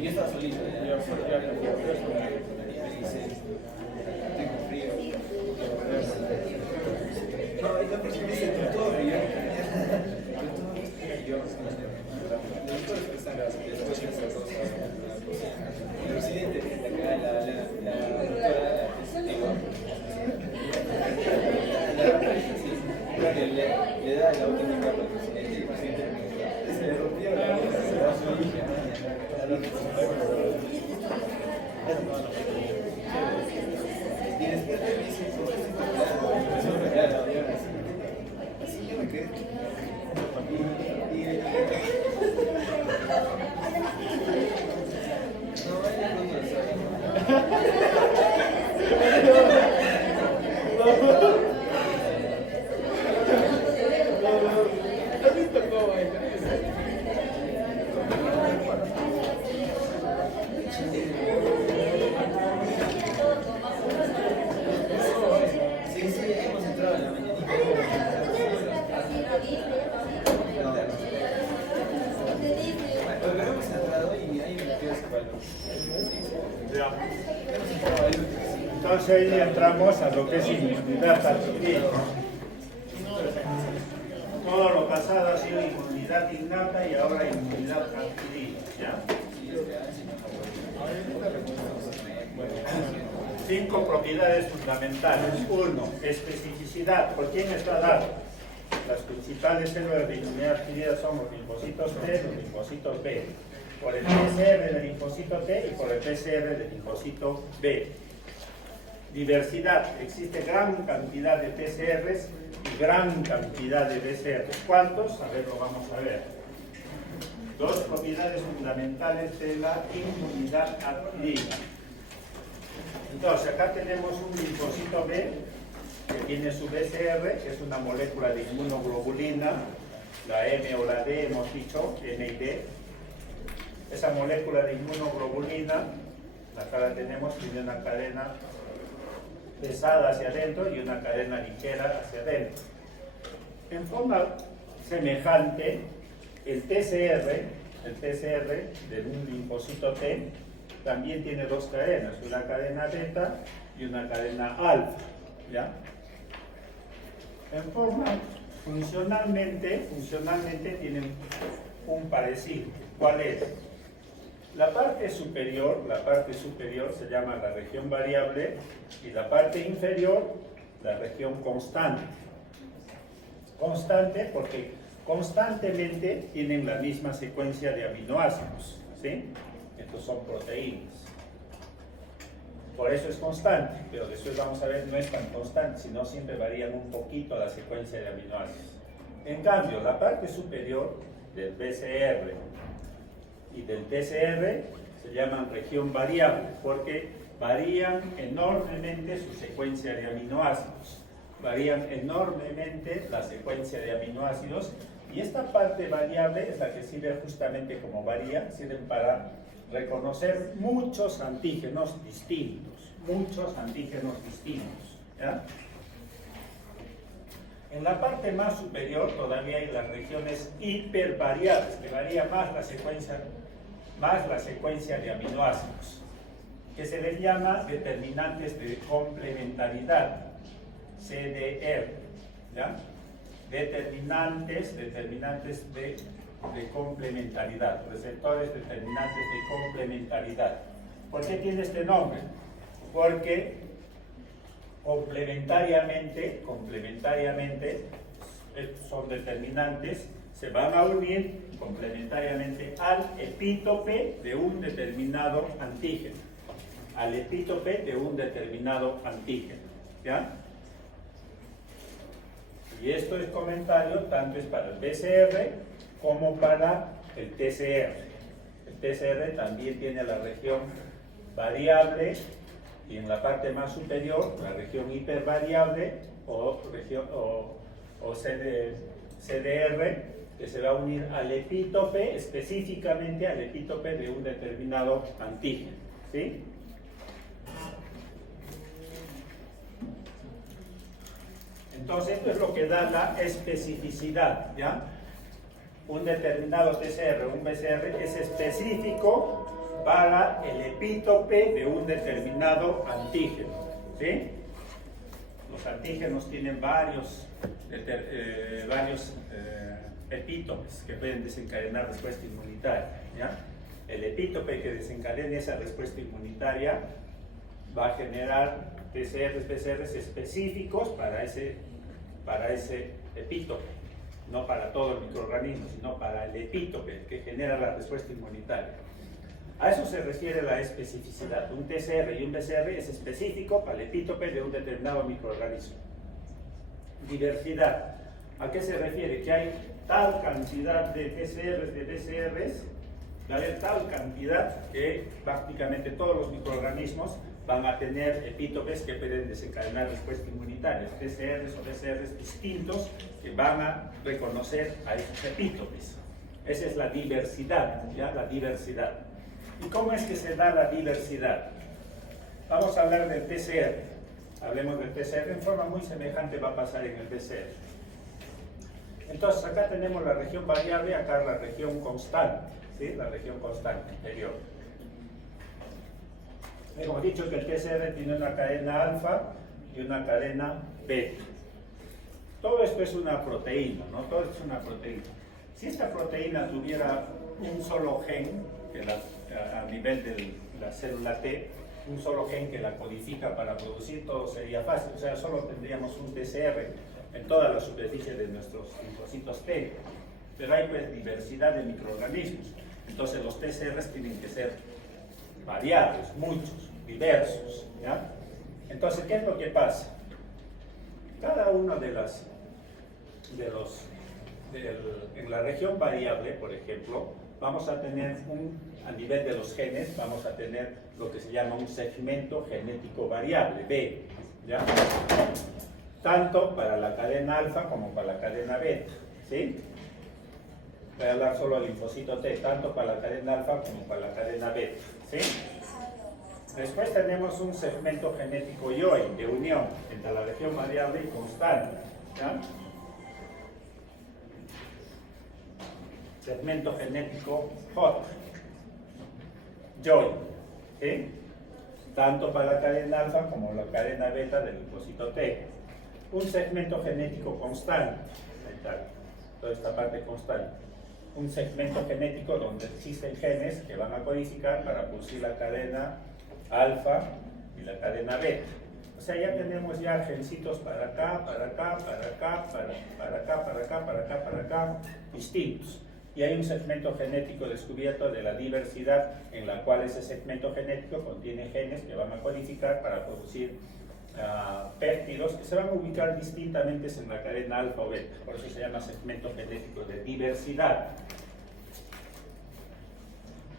Y estaba solito, tengo frío. No, y la próxima dice tutorio. El presidente de acá, la doctora, le da la última capa al presidente y el presidente se le rompió la y después me dice, así yo me quedé. No, ella no lo sabe. Entonces ahí entramos a lo que es inmunidad adquirida. Todo lo pasado ha sido inmunidad innata y ahora inmunidad adquirida. ¿Ya? 5 propiedades fundamentales. 1. Especificidad. ¿Por quién está dado? Las principales células de inmunidad adquirida son los linfocitos T, los linfocitos B. Por el PCR del linfocito T y por el PCR del linfocito B. Diversidad. Existe gran cantidad de PCRs y gran cantidad de BCRs. ¿Cuántos? A ver, lo vamos a ver. 2 propiedades fundamentales de la inmunidad adquirida. Entonces, acá tenemos un linfocito B que tiene su BCR, que es una molécula de inmunoglobulina, la M o la D hemos dicho, N y D. Esa molécula de inmunoglobulina, acá la tenemos, tiene una cadena pesada hacia adentro y una cadena ligera hacia adentro. En forma semejante, el TCR de un linfocito T también tiene 2 cadenas, una cadena beta y una cadena alfa, ¿ya? En forma, funcionalmente tienen un parecido. ¿Cuál es? La parte superior se llama la región variable y la parte inferior la región constante. Constante porque constantemente tienen la misma secuencia de aminoácidos, ¿sí? Estos son proteínas. Por eso es constante, pero después vamos a ver no es tan constante, sino siempre varían un poquito la secuencia de aminoácidos. En cambio, la parte superior del BCR y del TCR se llaman región variable porque varían enormemente su secuencia de aminoácidos. Varían enormemente la secuencia de aminoácidos y esta parte variable es la que sirve justamente como varía, sirven para reconocer muchos antígenos distintos, ¿ya? En la parte más superior todavía hay las regiones hipervariables, que varía más la secuencia de aminoácidos, que se les llama determinantes de complementariedad, CDR, ¿ya? Determinantes de complementariedad, receptores determinantes de complementariedad. ¿Por qué tiene este nombre? Porque complementariamente son determinantes, se van a unir complementariamente al epítope de un determinado antígeno, ¿ya? Y esto es comentario, tanto es para el BCR como para el TCR. El TCR también tiene la región variable y en la parte más superior la región hipervariable o CDR, que se va a unir al epítope, específicamente al epítope de un determinado antígeno, ¿sí? Entonces esto es lo que da la especificidad, ¿ya? Un determinado TCR, un BCR es específico para el epítope de un determinado antígeno, ¿sí? Los antígenos tienen varios epítopes que pueden desencadenar respuesta inmunitaria, ¿ya? El epítope que desencadene esa respuesta inmunitaria va a generar TCRs, BCRs específicos para ese epítope, no para todo el microorganismo, sino para el epítope que genera la respuesta inmunitaria. A eso se refiere la especificidad. Un TCR y un BCR es específico para el epítope de un determinado microorganismo. Diversidad. ¿A qué se refiere? Que hay tal cantidad de TCRs, de BCRs, va a haber tal cantidad que prácticamente todos los microorganismos van a tener epítopes que pueden desencadenar respuestas inmunitarias, TCRs o BCRs distintos que van a reconocer a esos epítopes. Esa es la diversidad, ¿ya? La diversidad. ¿Y cómo es que se da la diversidad? Vamos a hablar del TCR. Hablemos del TCR en forma muy semejante va a pasar en el BCR. Entonces acá tenemos la región variable, acá la región constante, ¿sí? La región constante interior. Hemos dicho que el TCR tiene una cadena alfa y una cadena beta. Todo esto es una proteína, ¿no? Todo esto es una proteína. Si esta proteína tuviera un solo gen, que a nivel de la célula T, un solo gen que la codifica para producir, todo sería fácil. O sea, solo tendríamos un TCR en toda la superficie de nuestros linfocitos T. Pero hay pues diversidad de microorganismos. Entonces los TCRs tienen que ser variados, muchos, diversos, ¿ya? Entonces, ¿qué es lo que pasa? Cada uno en la región variable, por ejemplo, vamos a tener a nivel de los genes, vamos a tener lo que se llama un segmento genético variable, B, ¿ya? Tanto para la cadena alfa como para la cadena beta, ¿sí? Voy a hablar solo del linfocito T, tanto para la cadena alfa como para la cadena beta, ¿sí? Después tenemos un segmento genético join, de unión entre la región variable y constante, ¿ya? Segmento genético hot, join, ¿sí? Tanto para la cadena alfa como la cadena beta del linfocito T. Un segmento genético constante, ahí está, toda esta parte constante. Un segmento genético donde existen genes que van a codificar para producir la cadena alfa y la cadena beta. O sea, ya tenemos ya gencitos para acá, para acá, para acá, para acá, para acá, para acá, para acá, distintos. y hay un segmento genético descubierto de la diversidad en la cual ese segmento genético contiene genes que van a codificar para producir péptidos que se van a ubicar distintamente en la cadena alfa o beta, por eso se llama segmento genético de diversidad.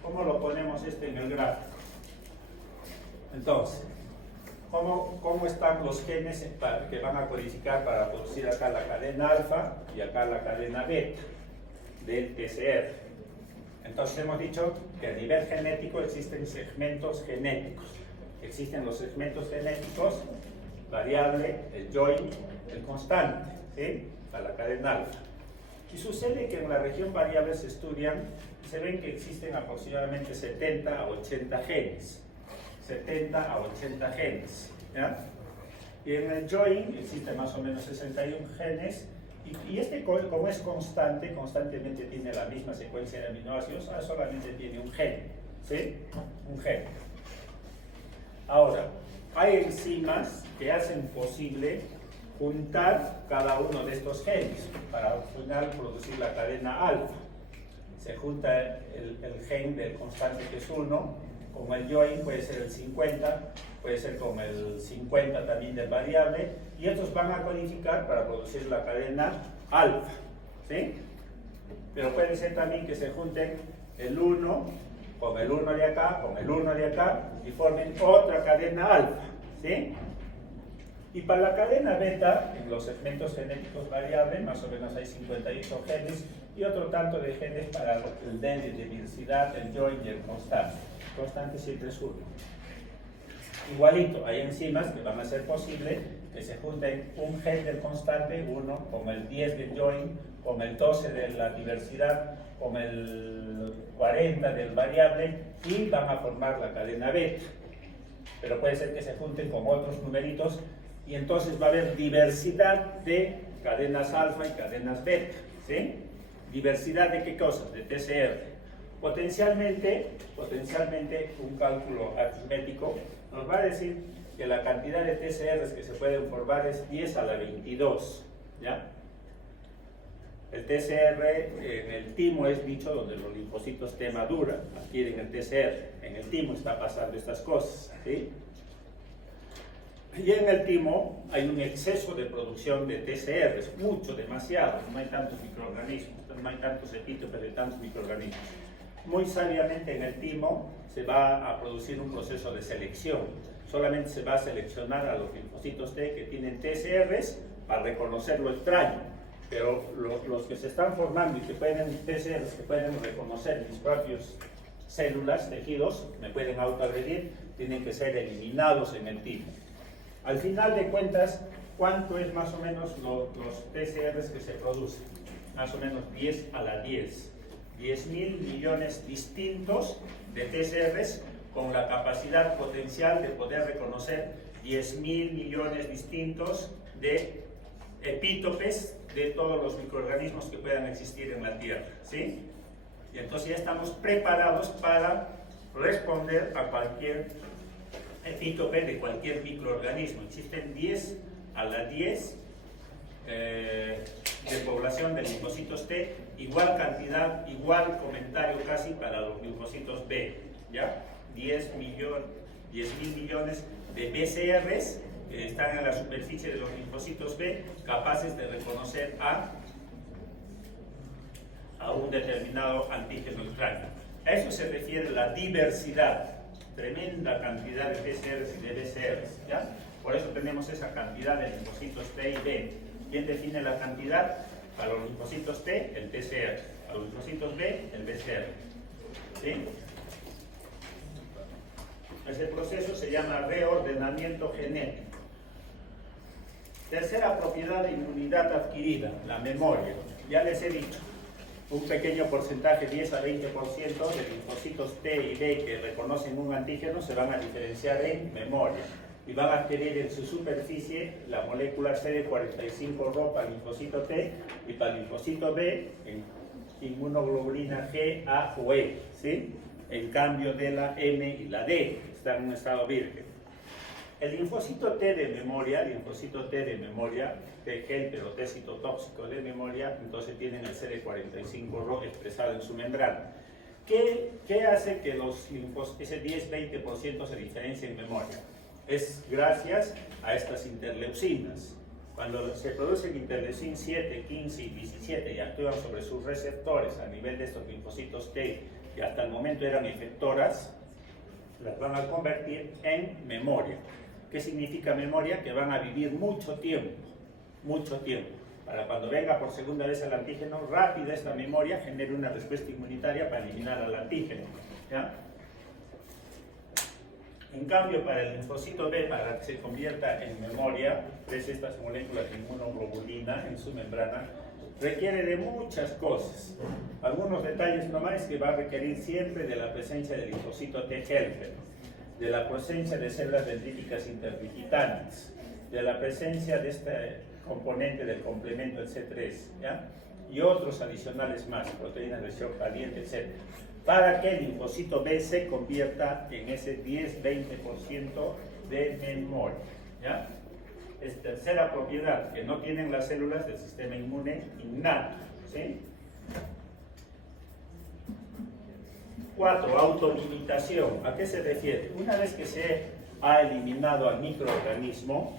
¿Cómo lo ponemos en el gráfico? Entonces, ¿cómo están los genes que van a codificar para producir acá la cadena alfa y acá la cadena beta del TCR? Entonces hemos dicho que a nivel genético existen segmentos genéticos. Existen los segmentos genéticos, variable, el join, el constante, ¿sí? Para la cadena alfa. Y sucede que en la región variable se ven que existen aproximadamente 70 a 80 genes. 70 a 80 genes. ¿Ya? Y en el join existen más o menos 61 genes. Y como es constantemente tiene la misma secuencia de aminoácidos, solamente tiene un gen. ¿Sí? Un gen. Ahora, hay enzimas que hacen posible juntar cada uno de estos genes para al final producir la cadena alfa. Se junta el gen del constante que es 1, con el join puede ser el 50, puede ser con el 50 también del variable, y estos van a codificar para producir la cadena alfa, ¿sí? Pero puede ser también que se junten el 1 con el 1 de acá, con el 1 de acá, y formen otra cadena alfa, ¿sí? Y para la cadena beta, en los segmentos genéticos variables, más o menos hay 58 genes, y otro tanto de genes para el DEN de diversidad, el join y el constante. El constante siempre es 1. Igualito, hay enzimas que van a hacer posible que se junten un gen del constante, 1, con el 10 del join, con el 12 de la diversidad, con el 40 del variable, y van a formar la cadena beta. Pero puede ser que se junten con otros numeritos, y entonces va a haber diversidad de cadenas alfa y cadenas beta, ¿sí? ¿Diversidad de qué cosas? De TCR. Potencialmente un cálculo aritmético nos va a decir que la cantidad de TCRs que se pueden formar es 10 a la 22, ¿ya? El TCR en el timo es dicho donde los linfocitos T maduran, adquieren el TCR. En el timo está pasando estas cosas, ¿sí? Y en el timo hay un exceso de producción de TCRs, mucho, demasiado, no hay tantos microorganismos, no hay tantos epítopes de tantos microorganismos. Muy sabiamente en el timo se va a producir un proceso de selección, solamente se va a seleccionar a los linfocitos T que tienen TCRs para reconocer lo extraño, pero los que se están formando y que pueden TCRs que pueden reconocer mis propios células, tejidos, me pueden autoagredir, tienen que ser eliminados en el timo. Al final de cuentas, ¿cuánto es más o menos los TCRs que se producen? Más o menos 10 a la 10. 10.000 millones distintos de TCRs con la capacidad potencial de poder reconocer 10.000 millones distintos de epítopes de todos los microorganismos que puedan existir en la Tierra, ¿sí? Y entonces ya estamos preparados para responder a cualquier epítope de cualquier microorganismo. Existen 10 a la 10 de población de linfocitos T, igual cantidad, igual comentario casi para los linfocitos B, ¿ya? 10.000 millones de BCRs que están en la superficie de los linfocitos B, capaces de reconocer a un determinado antígeno extraño. A eso se refiere la diversidad, tremenda cantidad de TCRs y de BCRs, ¿ya? Por eso tenemos esa cantidad de linfocitos T y B. ¿Quién define la cantidad? Para los linfocitos T, el TCR. Para los linfocitos B, el BCR. ¿Sí? Ese proceso se llama reordenamiento genético. Tercera propiedad de inmunidad adquirida, la memoria. Ya les he dicho, un pequeño porcentaje, 10 a 20% de linfocitos T y B que reconocen un antígeno se van a diferenciar en memoria y van a adquirir en su superficie la molécula CD45 para el linfocito T y para el linfocito B en inmunoglobulina G, A o E, ¿sí? En cambio de la M y la D están en un estado virgen. El linfocito T de memoria, T helper o T citotóxico de memoria, entonces tienen el CD45 expresado en su membrana. ¿Qué hace que ese 10-20% se diferencie en memoria? Es gracias a estas interleucinas. Cuando se producen interleucin 7, 15 y 17 y actúan sobre sus receptores a nivel de estos linfocitos T, que hasta el momento eran efectoras, las van a convertir en memoria. ¿Qué significa memoria? Que van a vivir mucho tiempo, para cuando venga por segunda vez el antígeno, rápida esta memoria genere una respuesta inmunitaria para eliminar al antígeno, ¿ya? En cambio, para el linfocito B, para que se convierta en memoria, ves estas moléculas de inmunoglobulina en su membrana, requiere de muchas cosas. Algunos detalles nomás que va a requerir siempre de la presencia del linfocito T helper, de la presencia de células dendríticas interdigitantes, de la presencia de este componente del complemento del C3, ¿ya? Y otros adicionales más, proteínas de shock caliente, etc. Para que el linfocito B se convierta en ese 10-20% de memoria, ¿ya? Es tercera propiedad que no tienen las células del sistema inmune innato, ¿sí? 4. Autolimitación. ¿A qué se refiere? Una vez que se ha eliminado al microorganismo,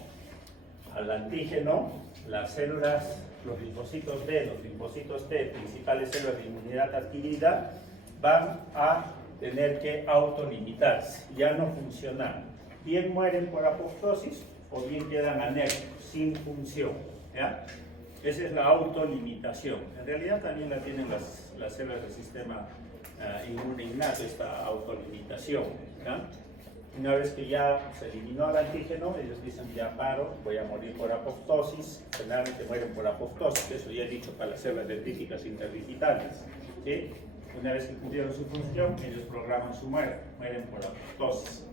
al antígeno, las células, los linfocitos B, los linfocitos T, principales células de inmunidad adquirida, van a tener que autolimitarse, ya no funcionar. Bien mueren por apoptosis o bien quedan anérgicos, sin función, ¿ya? Esa es la autolimitación. En realidad también la tienen las células del sistema inmune innato, esta autolimitación, ¿ya? Una vez que ya se eliminó el antígeno, ellos dicen ya paro, voy a morir por apoptosis, generalmente mueren por apoptosis, eso ya he dicho para las células dendríticas interdigitales, ¿sí? Una vez que cumplieron su función, ellos programan su muerte, mueren por apoptosis.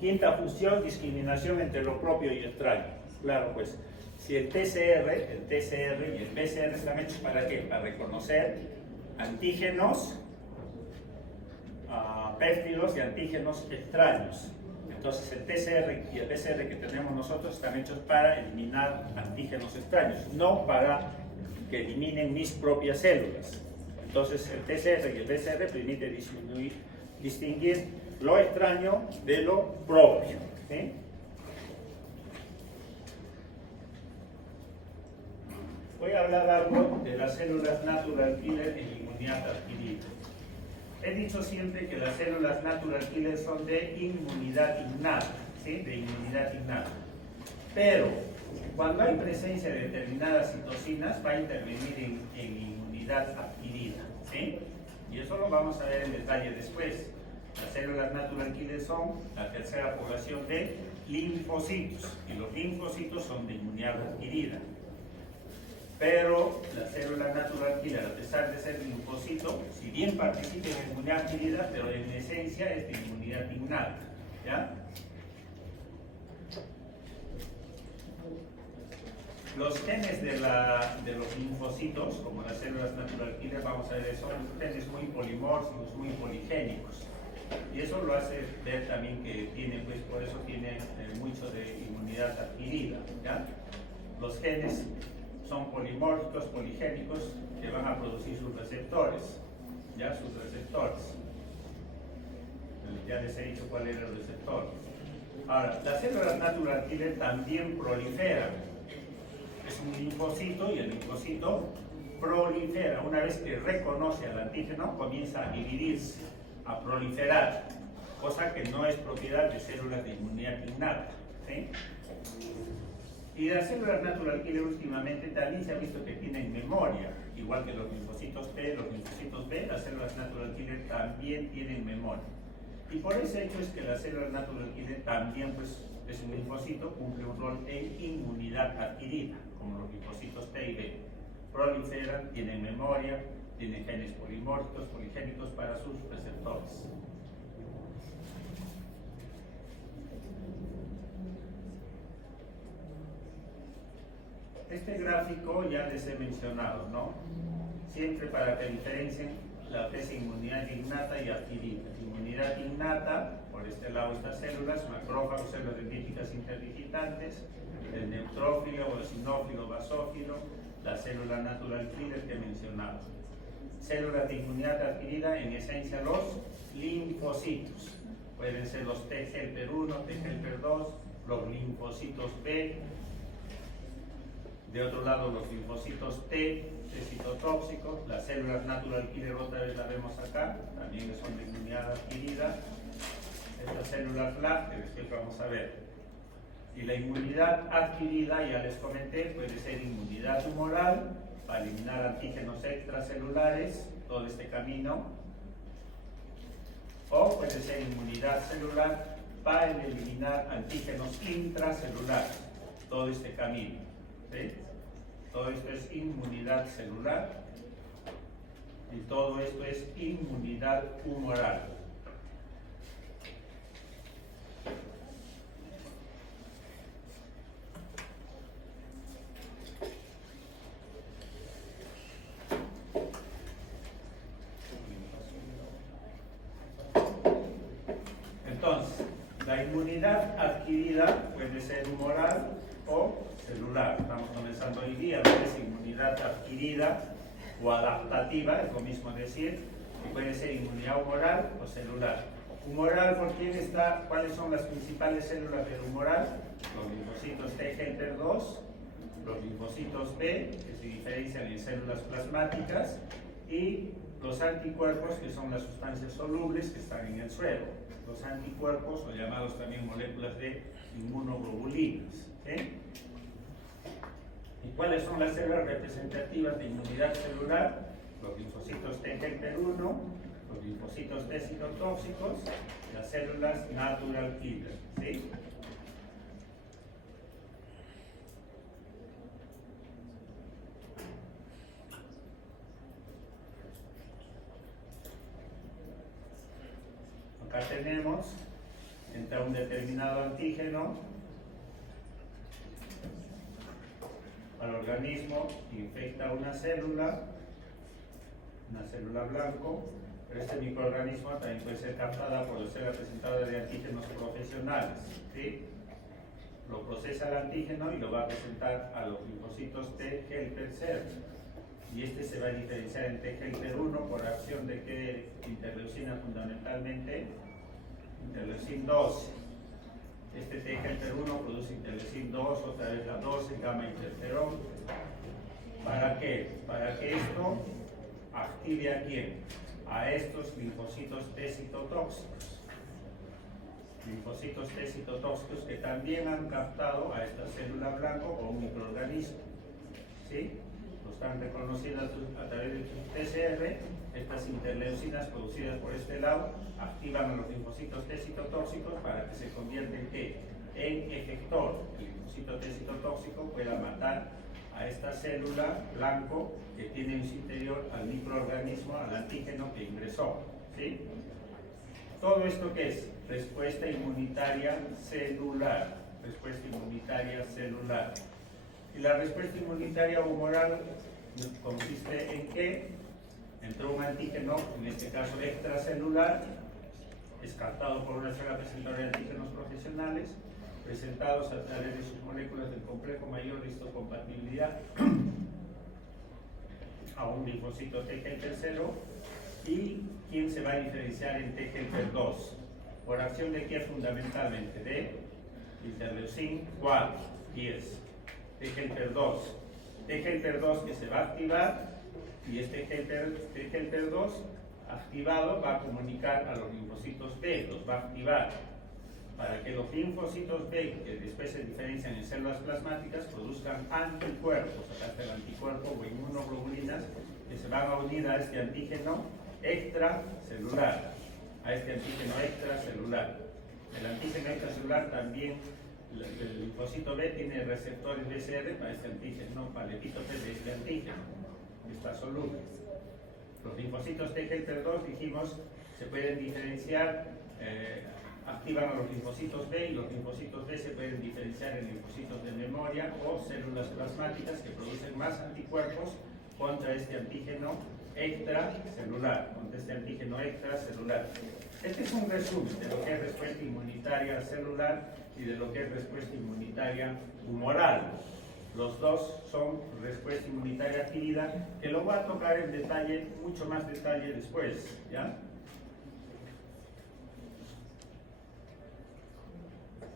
Quinta función, discriminación entre lo propio y extraño. Claro, pues, si el TCR y el PCR están hechos ¿para qué? Para reconocer antígenos, péptidos y antígenos extraños. Entonces el TCR y el PCR que tenemos nosotros están hechos para eliminar antígenos extraños, no para que eliminen mis propias células. Entonces el TCR y el PCR permite distinguir lo extraño de lo propio, ¿sí? Voy a hablar algo de las células natural killer en inmunidad adquirida. He dicho siempre que las células natural killer son de inmunidad innata, ¿sí? De inmunidad innata. Pero cuando hay presencia de determinadas citocinas, va a intervenir en inmunidad adquirida, ¿sí? Y eso lo vamos a ver en detalle después. Las células natural killer son la tercera población de linfocitos, y los linfocitos son de inmunidad adquirida. Pero la célula natural killer, a pesar de ser linfocito, si bien participa en inmunidad adquirida, pero en esencia es de inmunidad innata, ¿ya? Los genes de los linfocitos, como las células natural killer, vamos a ver, son genes muy polimórficos, muy poligénicos. Y eso lo hace ver también que tienen, pues por eso tienen mucho de inmunidad adquirida, ¿ya? Los genes son polimórficos, poligénicos, que van a producir sus receptores, ¿ya? Sus receptores. Ya les he dicho cuál era el receptor. Ahora, las células natural killer también proliferan. Es un linfocito y el linfocito prolifera. Una vez que reconoce al antígeno, comienza a dividirse, a proliferar, cosa que no es propiedad de células de inmunidad innata, ¿sí? Y las células natural killer últimamente también se ha visto que tienen memoria, igual que los linfocitos T, los linfocitos B, las células natural killer también tienen memoria. Y por ese hecho es que las células natural killer también, pues, es un linfocito, cumple un rol en inmunidad adquirida, como los linfocitos T y B. Proliferan, tienen memoria, tienen genes polimórficos, poligénicos para sus receptores. Este gráfico ya les he mencionado, ¿no? Siempre para que diferencien la que es inmunidad innata y adquirida. Inmunidad innata, por este lado estas células, macrófagos, células dendríticas interdigitantes, el neutrófilo o eosinófilo basófilo, la célula natural killer que mencionaba. Células de inmunidad adquirida, en esencia los linfocitos. Pueden ser los T helper 1, T helper 2, los linfocitos B. De otro lado, los linfocitos T citotóxicos, las células natural killer, otra vez la vemos acá, también son de inmunidad adquirida. Estas células FLAG, que después vamos a ver. Y la inmunidad adquirida, ya les comenté, puede ser inmunidad humoral, para eliminar antígenos extracelulares, todo este camino, o puede ser inmunidad celular para eliminar antígenos intracelulares, todo este camino. ¿Sí? Todo esto es inmunidad celular y todo esto es inmunidad humoral. Entonces, la inmunidad adquirida puede ser humoral o celular. Estamos comenzando hoy día, lo que es inmunidad adquirida o adaptativa, es lo mismo decir, y puede ser inmunidad humoral o celular. Humoral, ¿por quién está? ¿Cuáles son las principales células del humoral? Los linfocitos T helper 2, los linfocitos B, que se diferencian en células plasmáticas, y los anticuerpos, que son las sustancias solubles que están en el suelo. Los anticuerpos, o llamados también moléculas de inmunoglobulinas. ¿Sí? ¿Y cuáles son las células representativas de inmunidad celular? Los linfocitos T helper 1, los linfocitos T citotóxicos, las células natural killer. ¿Sí? Acá tenemos, entra un determinado antígeno al organismo, infecta una célula blanco, pero este microorganismo también puede ser captada por ser representada de antígenos profesionales. ¿Sí? Lo procesa el antígeno y lo va a presentar a los linfocitos T helper 0. Y este se va a diferenciar en T helper 1 por acción de qué interleucina fundamentalmente, interleucin 12. Este T helper 1 produce interleucin 2, otra vez la 12, gamma interferón. ¿Para qué? Para que esto active a quién? A estos linfocitos T citotóxicos. Linfocitos T citotóxicos que también han captado a esta célula blanco o un microorganismo. ¿Sí? Lo están reconociendo a través del PCR. Estas interleucinas producidas por este lado activan a los linfocitos T citotóxicos para que se convierta en efector. El linfocito T citotóxico pueda matar a esta célula blanco que tiene en su interior al microorganismo, al antígeno que ingresó. ¿Sí? Todo esto ¿qué es? Respuesta inmunitaria celular. Respuesta inmunitaria celular. Y la respuesta inmunitaria humoral consiste en que entró un antígeno, en este caso extracelular, es captado por una célula presentadora de antígenos profesionales, presentados a través de sus moléculas del complejo mayor de histocompatibilidad a un linfocito T helper 0. ¿Y quién se va a diferenciar en T helper 2? ¿Por acción de qué fundamentalmente? De interleucin 4, 10. T helper 2. T helper 2 que se va a activar, y este T helper 2 activado va a comunicar a los linfocitos B, los va a activar para que los linfocitos B, que después se diferencian en células plasmáticas, produzcan anticuerpos. Acá está el anticuerpo o inmunoglobulinas que se van a unir a este antígeno extracelular. El antígeno extracelular también, el linfocito B tiene receptores BCR para este antígeno, para el epítope de este antígeno, que está soluble. Los linfocitos T helper 2, dijimos, se pueden diferenciar, activan a los linfocitos B, y los linfocitos B se pueden diferenciar en linfocitos de memoria o células plasmáticas que producen más anticuerpos contra este antígeno extracelular, contra este antígeno extracelular. Este es un resumen de lo que es respuesta inmunitaria celular y de lo que es respuesta inmunitaria humoral. Los dos son respuesta inmunitaria adquirida, que lo voy a tocar en detalle, mucho más detalle después, ¿ya?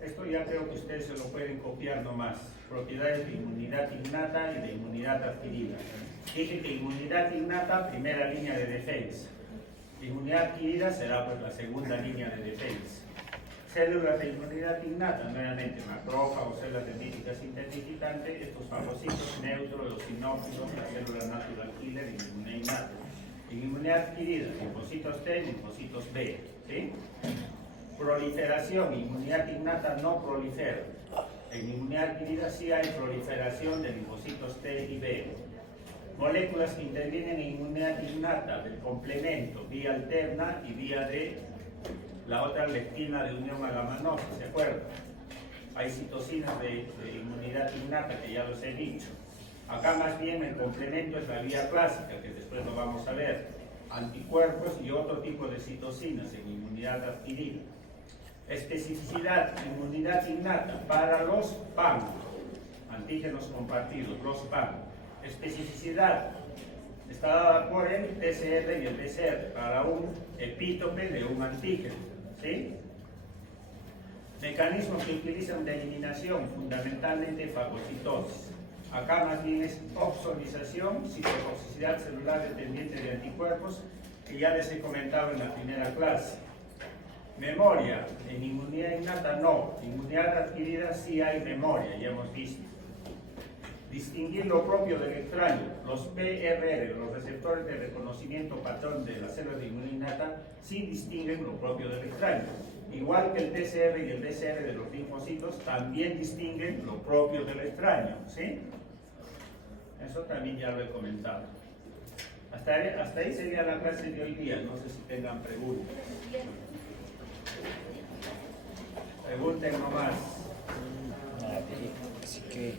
Esto ya creo que ustedes se lo pueden copiar nomás. Propiedades de inmunidad innata y de inmunidad adquirida. Dije que inmunidad innata, primera línea de defensa. Inmunidad adquirida será pues la segunda línea de defensa. Células de inmunidad innata, nuevamente macrófagos, células dendríticas intensificantes, estos fagocitos neutros, los sinófilos, la célula natural killer y inmunidad innata. En inmunidad adquirida, linfocitos T, linfocitos B. ¿Sí? Proliferación, inmunidad innata no prolifera. En inmunidad adquirida sí hay proliferación de linfocitos T y B. Moléculas que intervienen en inmunidad innata del complemento, vía alterna y vía de la otra lectina de unión agamanosa, ¿se acuerdan? Hay citocinas de inmunidad innata que ya los he dicho. Acá más bien el complemento es la vía clásica, que después lo vamos a ver. Anticuerpos y otro tipo de citocinas en inmunidad adquirida. Especificidad, inmunidad innata para los PAN, antígenos compartidos, los PAN. Especificidad está dada por el TCR y el PCR para un epítope de un antígeno. ¿Sí? Mecanismos que utilizan de eliminación, fundamentalmente fagocitosis. Acá más bien es opsonización, citotoxicidad celular dependiente de anticuerpos, que ya les he comentado en la primera clase. Memoria, en inmunidad innata no, en inmunidad adquirida sí hay memoria, ya hemos visto. Distinguir lo propio del extraño, los PRR, los receptores de reconocimiento patrón de las células de inmunidad innata, sí distinguen lo propio del extraño. Igual que el TCR y el DCR de los linfocitos también distinguen lo propio del extraño, ¿sí? Eso también ya lo he comentado. Hasta ahí sería la clase de hoy día, no sé si tengan preguntas. Pregunten nomás. Así que